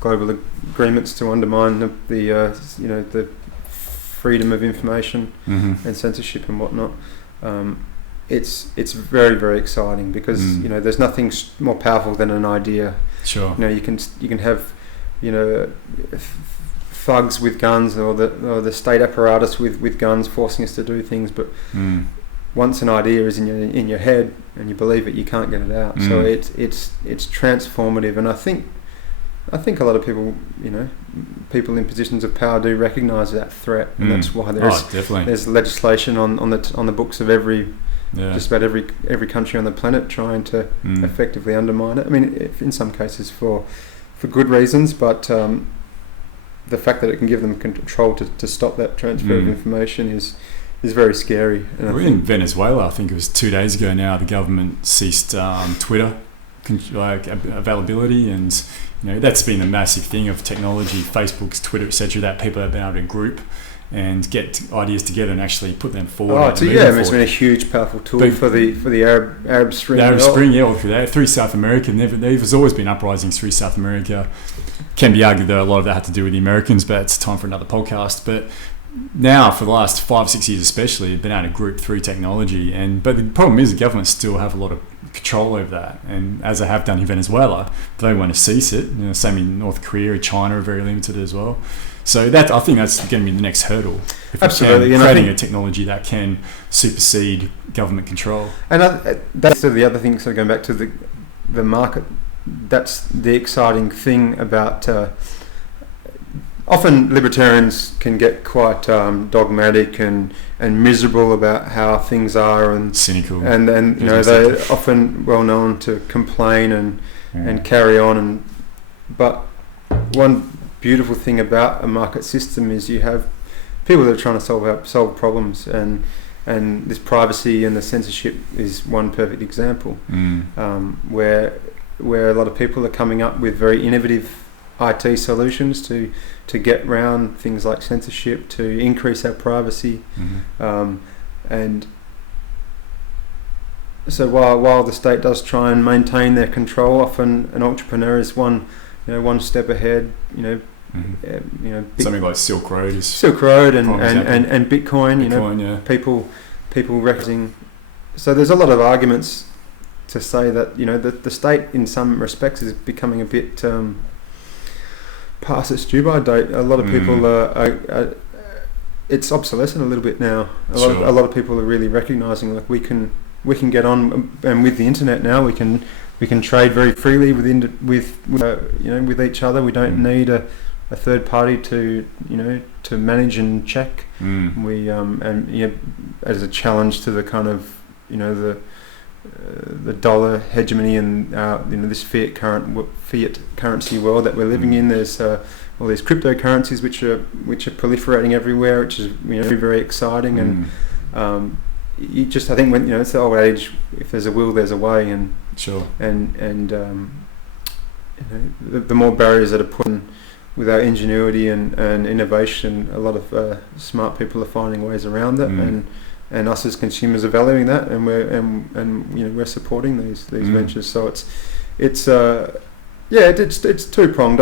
global agreements to undermine the freedom of information and censorship and whatnot. It's very, very exciting because there's nothing more powerful than an idea. Sure. You can have thugs with guns, or the state apparatus with guns forcing us to do things, but once an idea is in your head and you believe it, you can't get it out. So it's transformative, and I think a lot of people, people in positions of power do recognise that threat, and that's why there's legislation on the books of just about every country on the planet trying to effectively undermine it. I mean, in some cases for good reasons, but the fact that it can give them control to stop that transfer of information is very scary. And in Venezuela, I think it was 2 days ago now, the government ceased Twitter availability, and that's been the massive thing of technology, Facebook's, Twitter, etc., that people have been able to group and get ideas together and actually put them forward. It's been a huge, powerful tool for the Arab Spring. The Arab Spring, all through that, through South America. There's always been uprisings through South America. Can be argued that a lot of that had to do with the Americans, but it's time for another podcast. But now, for the last 5 or 6 years especially, they've been able to group through technology. But the problem is the governments still have a lot of control over that. And as they have done in Venezuela, they want to cease it. Same in North Korea, China are very limited as well. So I think that's going to be the next hurdle. Absolutely. Creating a technology that can supersede government control. And that's the other thing, so going back to the market, that's the exciting thing about... often libertarians can get quite dogmatic and miserable about how things are, and cynical, and they're often well known to complain and carry on. But one beautiful thing about a market system is you have people that are trying to solve problems, and this privacy and the censorship is one perfect example, where where a lot of people are coming up with very innovative IT solutions to get around things like censorship, to increase our privacy, and so while the state does try and maintain their control, often an entrepreneur is one step ahead. Something like Silk Road and Bitcoin. People recognizing. So there's a lot of arguments to say that the state in some respects is becoming a bit past its due-by date. A lot of people are it's obsolescent a little bit now. A lot of people are really recognising like we can get on, and with the internet now we can trade very freely with each other. We don't need a third party to manage and check. We as a challenge to the kind of the dollar hegemony and this fiat currency world that we're living in. There's all these cryptocurrencies which are proliferating everywhere, which is very, very exciting. And I think when it's the old age, if there's a will, there's a way, and the more barriers that are put in with our ingenuity and innovation, a lot of smart people are finding ways around that, and us as consumers are valuing that, and we're supporting these ventures. So it's two-pronged.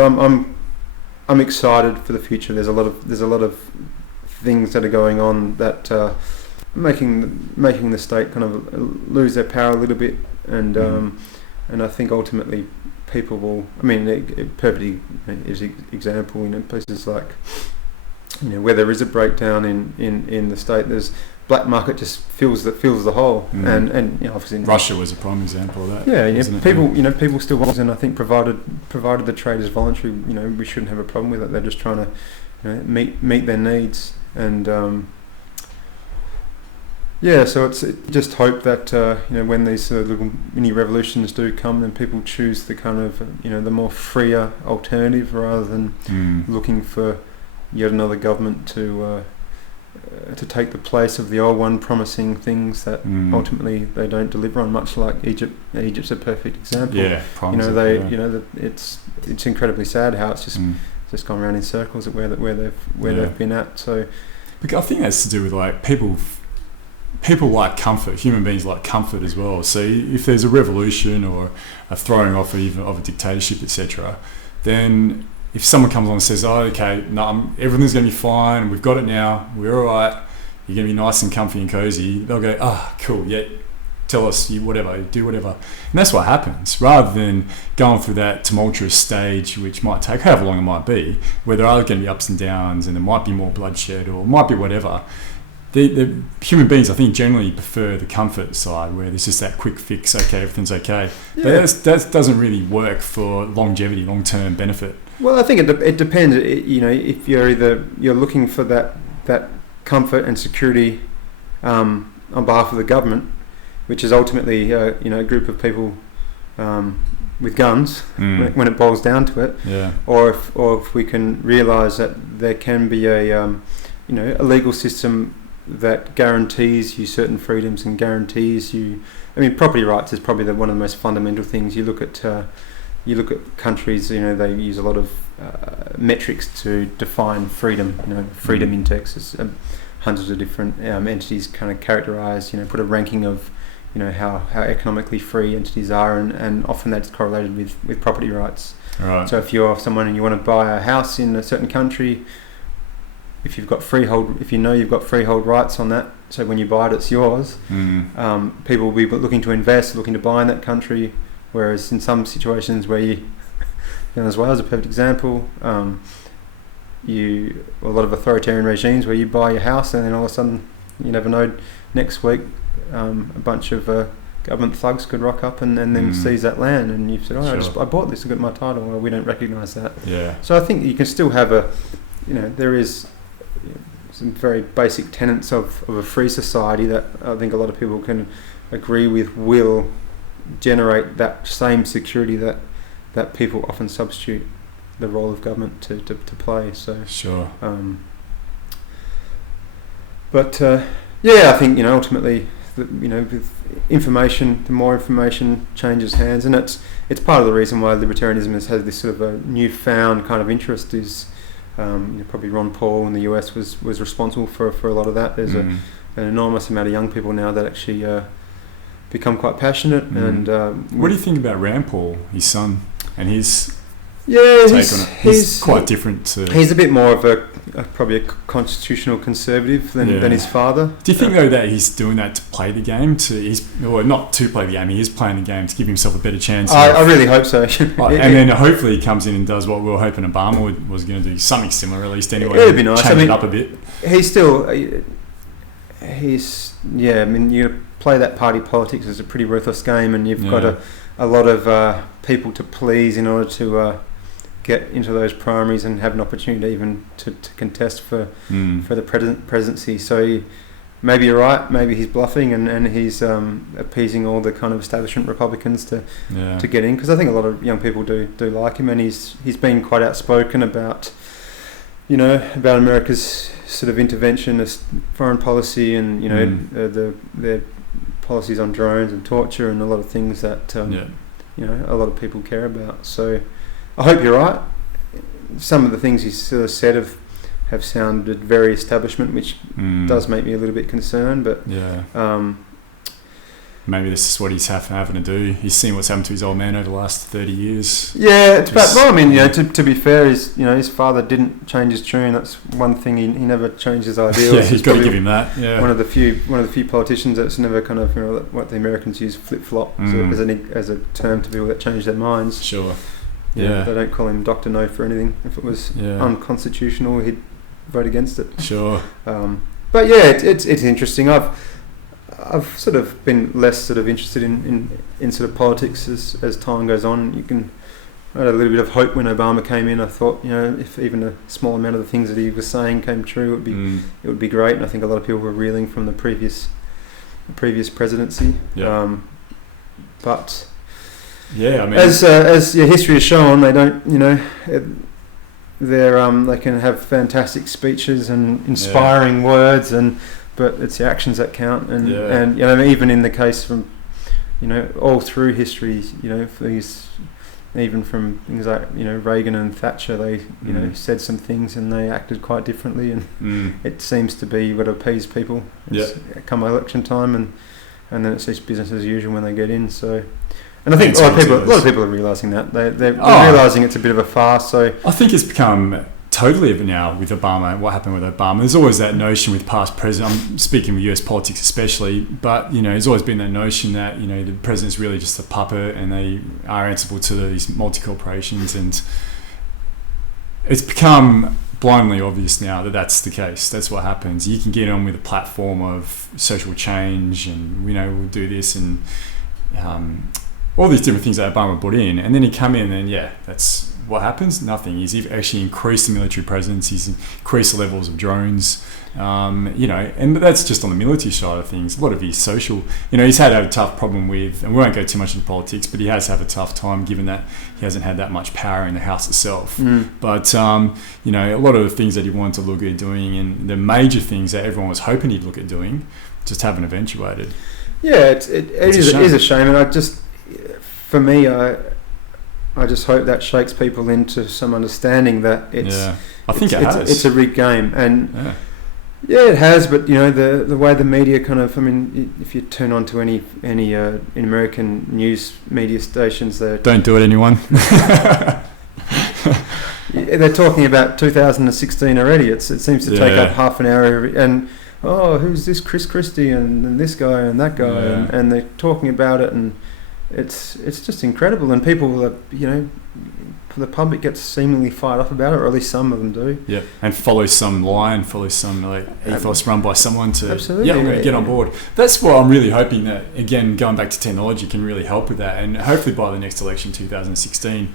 I'm excited for the future. There's a lot of things that are going on that making the state kind of lose their power a little bit, and I think ultimately people will. I mean, perfectly is an example. Places like where there is a breakdown in the state, there's black market just fills the hole, and obviously Russia was a prime example of that. People still want, and I think provided the trade is voluntary, we shouldn't have a problem with it. They're just trying to meet their needs, and so it's just hope that when these little mini revolutions do come, then people choose the kind of the more freer alternative rather than looking for yet another government to take the place of the old one, promising things that ultimately they don't deliver on. Much like Egypt. Egypt's a perfect example. It's incredibly sad how it's just gone around in circles at where they've been at. So, because I think that's to do with like people like comfort. Human beings like comfort as well. So if there's a revolution or a throwing off even of a dictatorship, etc., then if someone comes along and says, "Oh, okay, no, everything's going to be fine. We've got it now. We're all right. You're going to be nice and comfy and cozy," they'll go, "Ah, cool. Yeah, tell us do whatever." And that's what happens. Rather than going through that tumultuous stage, which might take however long it might be, where there are going to be ups and downs, and there might be more bloodshed or might be whatever. The human beings, I think, generally prefer the comfort side, where there's just that quick fix. Okay, everything's okay. Yeah. But that doesn't really work for longevity, long-term benefit. Well, I think it depends. If you're looking for that comfort and security on behalf of the government, which is ultimately a group of people with guns when it boils down to it, or if we can realise that there can be a legal system that guarantees you certain freedoms and guarantees you. I mean, property rights is probably one of the most fundamental things. You look at countries. They use a lot of metrics to define freedom. Freedom index is hundreds of different entities kind of characterise. Put a ranking of how economically free entities are, and often that's correlated with property rights. Right. So if you're someone and you want to buy a house in a certain country, if you've got freehold rights on that, so when you buy it, it's yours. People will be looking to invest, looking to buy in that country. Whereas in some situations where Venezuela is a perfect example. A lot of authoritarian regimes where you buy your house and then all of a sudden, you never know, next week a bunch of government thugs could rock up and then seize that land, and you've said, I bought this, I got my title. Well, we don't recognise that. Yeah. So I think you can still have there is some very basic tenets of a free society that I think a lot of people can agree with will generate that same security that people often substitute the role of government to play. So sure. I think ultimately with information, the more information changes hands, and it's part of the reason why libertarianism has had this sort of a newfound kind of interest. Is probably Ron Paul in the US was responsible for a lot of that. There's an enormous amount of young people now that actually become quite passionate. And what do you think about Rand Paul, his son, and his take on it? He's quite different to... He's a bit more of probably a constitutional conservative than his father. Do you think though that he's doing that to play the game? Or not to play the game, he is playing the game to give himself a better chance? I really hope so. And then hopefully he comes in and does what we were hoping Obama was going to do, something similar at least anyway. It would be nice. Change it up a bit. You play that party politics is a pretty ruthless game, and you've got a lot of people to please in order to get into those primaries and have an opportunity even to contest for the presidency. So maybe you're right, maybe he's bluffing and he's appeasing all the kind of establishment Republicans to get in, because I think a lot of young people do like him, and he's been quite outspoken about America's sort of interventionist foreign policy, and their policies on drones and torture and a lot of things that a lot of people care about. So I hope you're right. Some of the things he's sort of said have sounded very establishment, which does make me a little bit concerned. But maybe this is what he's having to do. He's seen what's happened to his old man over the last 30 years. Yeah, to be fair, his father didn't change his tune. That's one thing. He never changed his ideals. Yeah, you've got to give him that. Yeah, one of the few politicians that's never kind of what the Americans use, flip flop as a term to people that change their minds. Sure. Yeah, they don't call him Dr. No for anything. If it was unconstitutional, he'd vote against it. Sure. But yeah, it's interesting. I've sort of been less sort of interested in sort of politics as time goes on. I had a little bit of hope when Obama came in. I thought, if even a small amount of the things that he was saying came true, it would be great. And I think a lot of people were reeling from the previous presidency. Yeah. But yeah, I mean, as history has shown, they don't, they can have fantastic speeches and inspiring words, but it's the actions that count. And even in the case from, all through history, even from things like Reagan and Thatcher, they said some things and they acted quite differently, and it seems to be what appeased people. Come election time, and then it's just business as usual when they get in. So. And I think a lot of people are realising that. They're realising it's a bit of a farce. So I think it's become totally now with Obama, what happened with Obama. There's always that notion with past presidents, I'm speaking with US politics especially, but there's always been that notion that the president's really just a puppet and they are answerable to these multi-corporations, and it's become blindly obvious now that that's the case. That's what happens. You can get on with a platform of social change and we'll do this and all these different things that Obama put in, and then he come in and that's what happens. Nothing. He's actually increased the military presence. He's increased the levels of drones. And that's just on the military side of things. A lot of his social, he's had a tough problem with, and we won't go too much into politics, but he has had a tough time given that he hasn't had that much power in the House itself. But a lot of the things that he wanted to look at doing, and the major things that everyone was hoping he'd look at doing, just haven't eventuated. Yeah, it is a shame, and for me, I just hope that shakes people into some understanding that it's a rigged game, and it has. But the way the media kind of, if you turn on to any in American news media stations, they don't do it, anyone. They're talking about 2016 already. It seems to take up half an hour, and who's this Chris Christie and this guy and that guy, and they're talking about it, and it's just incredible, and people are, the public gets seemingly fired up about it, or at least some of them do. Yeah, and follow some line, follow some ethos run by someone to absolutely. I'm going to get on board. That's what I'm really hoping that, again, going back to technology can really help with that, and hopefully by the next election, 2016,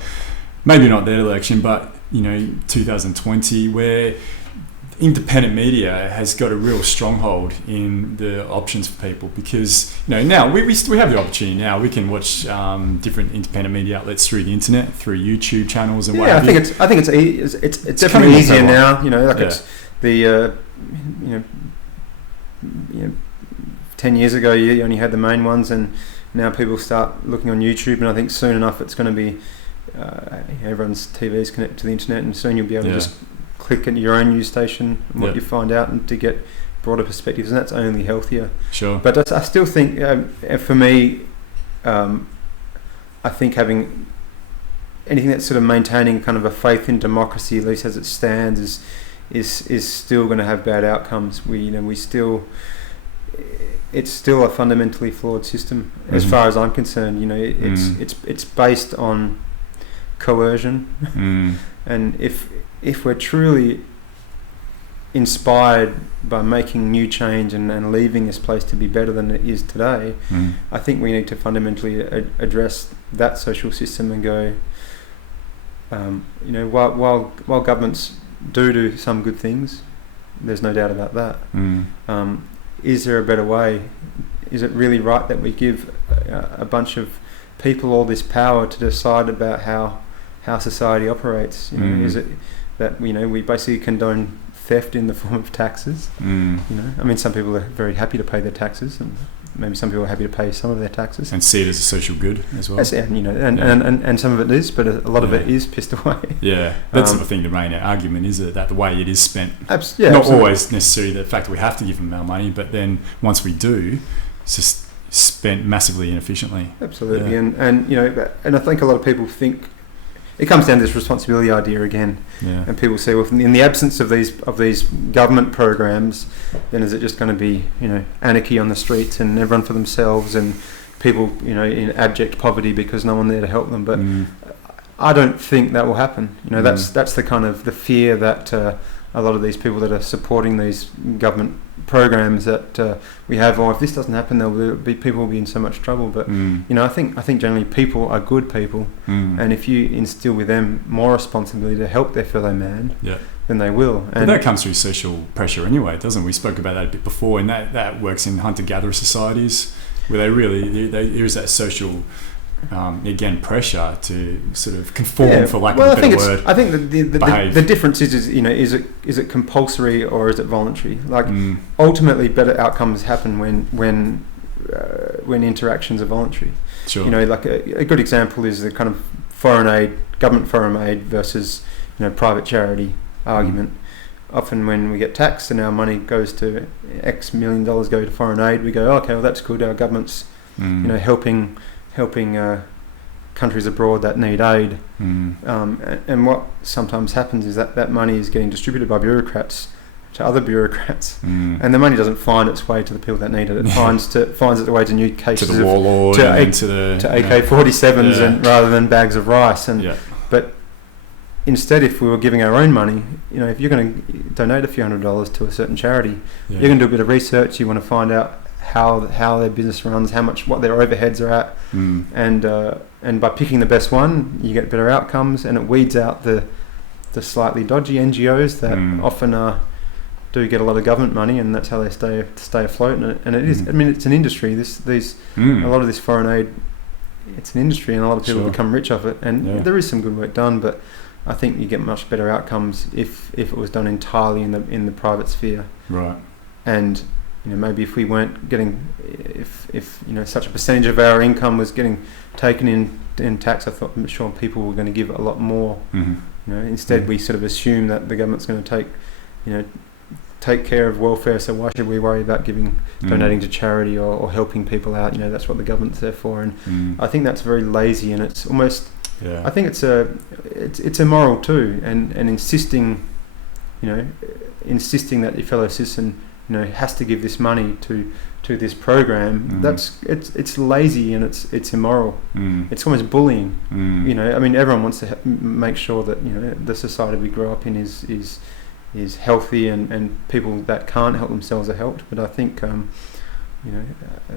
maybe not that election, but 2020, where independent media has got a real stronghold in the options for people, because now we have the opportunity. Now we can watch different independent media outlets through the internet, through YouTube channels and I think it's definitely easier now. It's the 10 years ago you only had the main ones, and now people start looking on YouTube, and I think soon enough it's going to be everyone's TV is connected to the internet, and soon you'll be able to just click at your own news station and what you find out, and to get broader perspectives, and that's only healthier. Sure. But I still think, for me, I think having anything that's sort of maintaining kind of a faith in democracy, at least as it stands, is still going to have bad outcomes. It's still a fundamentally flawed system, as far as I'm concerned. It's based on coercion, and if we're truly inspired by making new change and leaving this place to be better than it is today, I think we need to fundamentally address that social system and go, while governments do some good things, there's no doubt about that. Is there a better way? Is it really right that we give a bunch of people all this power to decide about how society operates? Is it that we basically condone theft in the form of taxes? Some people are very happy to pay their taxes, and maybe some people are happy to pay some of their taxes and see it as a social good as well. And some of it is, but a lot of it is pissed away. Yeah, that's the thing. The main argument is that the way it is spent, not absolutely. Always necessarily the fact that we have to give them our money, but then once we do, it's just spent massively inefficiently. Absolutely, and I think a lot of people think it comes down to this responsibility idea again. And people say, well, in the absence of these government programs, then is it just going to be anarchy on the streets and everyone for themselves, and people in abject poverty because no one there to help them? But I don't think that will happen. That's the kind of the fear that a lot of these people that are supporting these government programs that we have, or if this doesn't happen, people will be in so much trouble. But I think generally people are good people, and if you instill with them more responsibility to help their fellow man, then they will. But that comes through social pressure anyway, doesn't it? We spoke about that a bit before, and that works in hunter-gatherer societies where there is that social pressure to sort of conform, for lack of a better word. I think the difference is it compulsory or is it voluntary? Like ultimately, better outcomes happen when interactions are voluntary. Sure. Like a good example is the kind of government foreign aid versus private charity argument. Often when we get taxed and our money goes to X $1 million go to foreign aid, we go, okay, well that's good. Our government's helping countries abroad that need aid, and what sometimes happens is that money is getting distributed by bureaucrats to other bureaucrats, and the money doesn't find its way to the people that need it. It finds its way to new cases, to the warlord, to AK-47s, and rather than bags of rice. But instead, if we were giving our own money, if you're going to donate a few $100s to a certain charity, you're going to do a bit of research. You want to find out how their business runs, what their overheads are at, and by picking the best one, you get better outcomes, and it weeds out the slightly dodgy NGOs that often do get a lot of government money, and that's how they stay afloat. And it is, it's an industry. A lot of this foreign aid, it's an industry, and a lot of people become rich off it. And there is some good work done, but I think you get much better outcomes if it was done entirely in the private sphere. Right. And maybe if we weren't getting, if such a percentage of our income was getting taken in tax, I'm sure people were going to give a lot more. Instead, we sort of assume that the government's going to take care of welfare. So why should we worry about donating to charity or helping people out? That's what the government's there for. And I think that's very lazy, and it's almost. I think it's immoral too, and insisting that your fellow citizen has to give this money to this program. It's lazy, and it's immoral. It's almost bullying. Everyone wants to make sure that the society we grow up in is healthy, and people that can't help themselves are helped. But I think I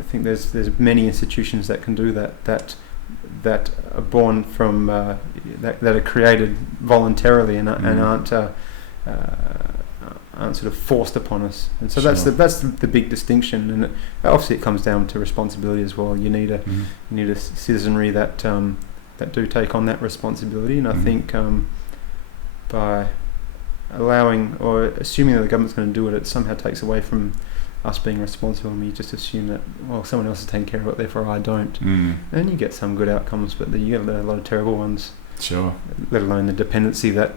think there's many institutions that can do that are born from that are created voluntarily and aren't sort of forced upon us. And so that's the big distinction. And obviously it comes down to responsibility as well. You need a citizenry that do take on that responsibility. And I think by allowing or assuming that the government's going to do it, it somehow takes away from us being responsible, and we just assume that, well, someone else is taking care of it, therefore I don't. And you get some good outcomes, but you have a lot of terrible ones. Sure. Let alone the dependency that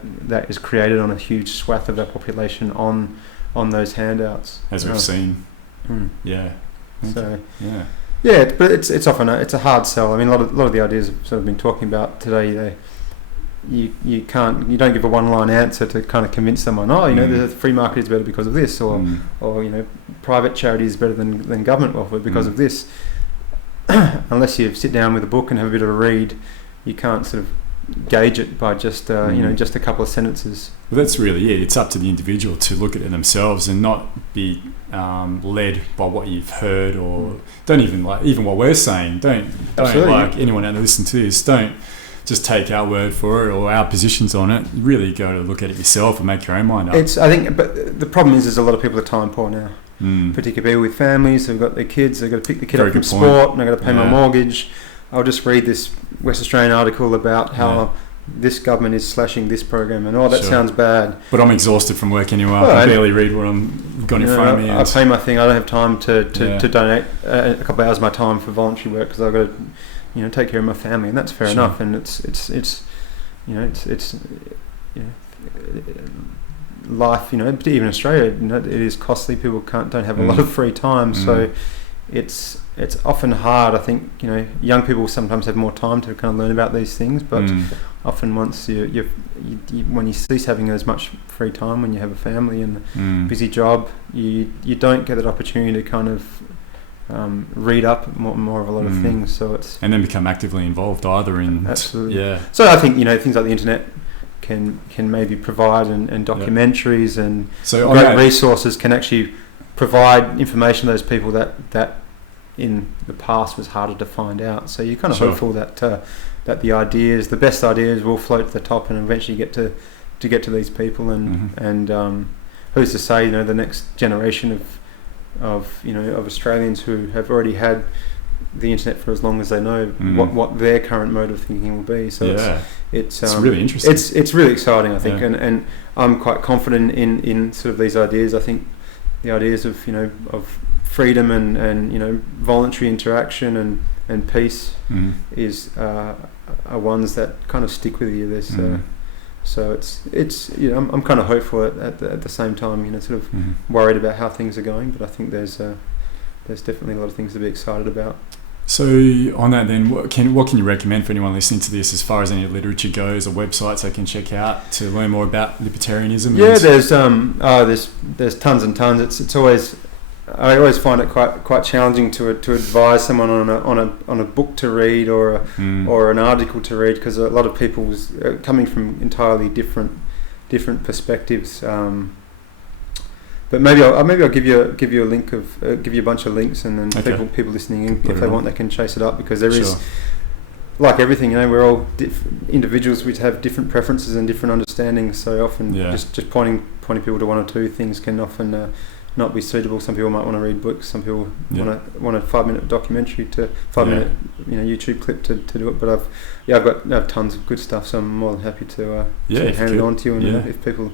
is created on a huge swath of our population on those handouts, as we've seen. Yeah. So yeah, but it's often a hard sell. I mean, a lot of the ideas I've sort of been talking about today, you don't give a one-line answer to kind of convince someone, the free market is better because of this, or private charity is better than government welfare because of this. Unless you sit down with a book and have a bit of a read, you can't sort of gauge it by just just a couple of sentences. Well, that's really it. It's up to the individual to look at it themselves and not be led by what you've heard, or don't even even what we're saying. Don't like anyone out there listening to this. Don't just take our word for it or our positions on it. You really got to look at it yourself and make your own mind up. I think, but the problem is, there's a lot of people are time poor now. Particularly people with families who've got their kids. They've got to pick the kid up from sport, and they've got to pay my mortgage. I'll just read this West Australian article about how this government is slashing this program, and that sounds bad. But I'm exhausted from work anyway. I can barely read what I'm got in front of me. I pay my thing. I don't have time to donate a couple of hours of my time for voluntary work because I've got to take care of my family, and that's fair enough. And it's life. But even in Australia, it is costly. People don't have a lot of free time, so it's often hard. I think young people sometimes have more time to kind of learn about these things, but often once when you cease having as much free time, when you have a family and a busy job, you don't get that opportunity to kind of read up more of a lot of things. So and then become actively involved either in absolutely. So I think things like the internet can maybe provide, and documentaries and great resources can actually provide information to those people that in the past was harder to find out. So you're kind of hopeful that the best ideas will float to the top and eventually get to these people, and who's to say the next generation of Australians who have already had the internet for as long as they know what their current mode of thinking will be. So it's really interesting. It's really exciting, I think, and I'm quite confident in sort of these ideas. I think the ideas of freedom and voluntary interaction and peace are ones that kind of stick with you. There's so it's I'm kind of hopeful at the same time, sort of worried about how things are going, but I think there's definitely a lot of things to be excited about. So on that then, what can you recommend for anyone listening to this as far as any literature goes, or websites they can check out to learn more about libertarianism? Yeah, there's tons and tons. It's always, I always find it quite challenging to advise someone on a book to read or an article to read, because a lot of people are coming from entirely different perspectives. But maybe I'll give you a link give you a bunch of links, and then people listening in, if they want, they can chase it up, because there is, like everything, we're all individuals. We have different preferences and different understandings. So often, just pointing people to one or two things can often not be suitable. Some people might want to read books. Some people want a 5-minute documentary to 5-minute YouTube clip to do it. But I've got tons of good stuff, so I'm more than happy to hand it on to you. And if people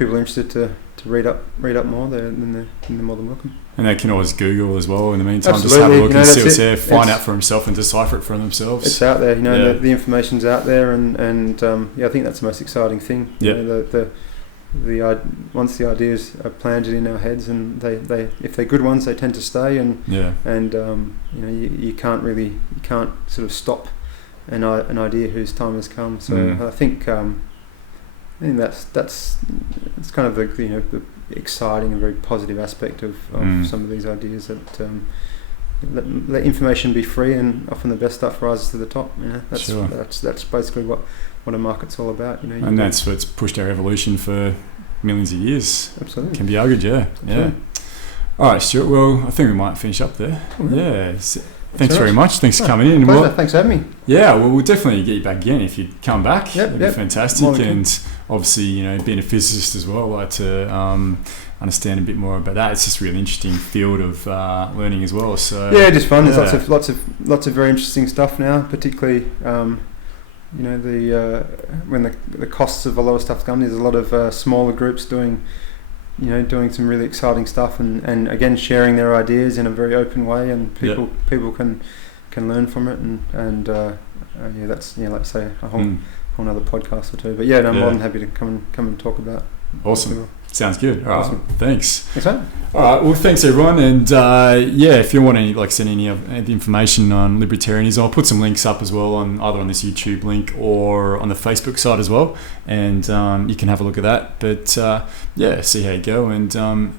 are interested to read up more, then they're more than welcome. And they can always Google as well in the meantime. Absolutely. Just have a look and see what's there, find out for themselves and decipher it for themselves. It's out there, the information's out there, and I think that's the most exciting thing. Once the ideas are planted in our heads, and they if they're good ones, they tend to stay, and you can't sort of stop an idea whose time has come. So I think that's kind of the exciting and very positive aspect of some of these ideas, that let information be free, and often the best stuff rises to the top. That's basically what a market's all about. And that's what's pushed our evolution for millions of years. Absolutely, can be argued. Yeah. All right, Stuart. Well, I think we might finish up there. Yeah. Thanks very much. Thanks for coming in. Thanks for having me. Yeah, well, we'll definitely get you back again if you come back. That'd be fantastic. And obviously, being a physicist as well, I like to understand a bit more about that. It's just a really interesting field of learning as well. So just fun. There's lots of very interesting stuff now, particularly when the costs of a lot of stuff come. There's a lot of smaller groups doing doing some really exciting stuff, and again sharing their ideas in a very open way, and people can learn from it, and that's like I say a whole another podcast or two. But I'm more than happy to come and talk about. Awesome. Sounds good. All right. Awesome. Thanks. That's right. All right. Well, thanks everyone. And if you want to send any of the information on libertarianism, I'll put some links up as well either on this YouTube link or on the Facebook side as well. And you can have a look at that. But see how you go. And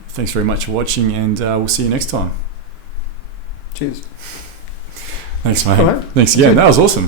thanks very much for watching. And we'll see you next time. Cheers. Thanks, mate. All right. Thanks again. That was awesome.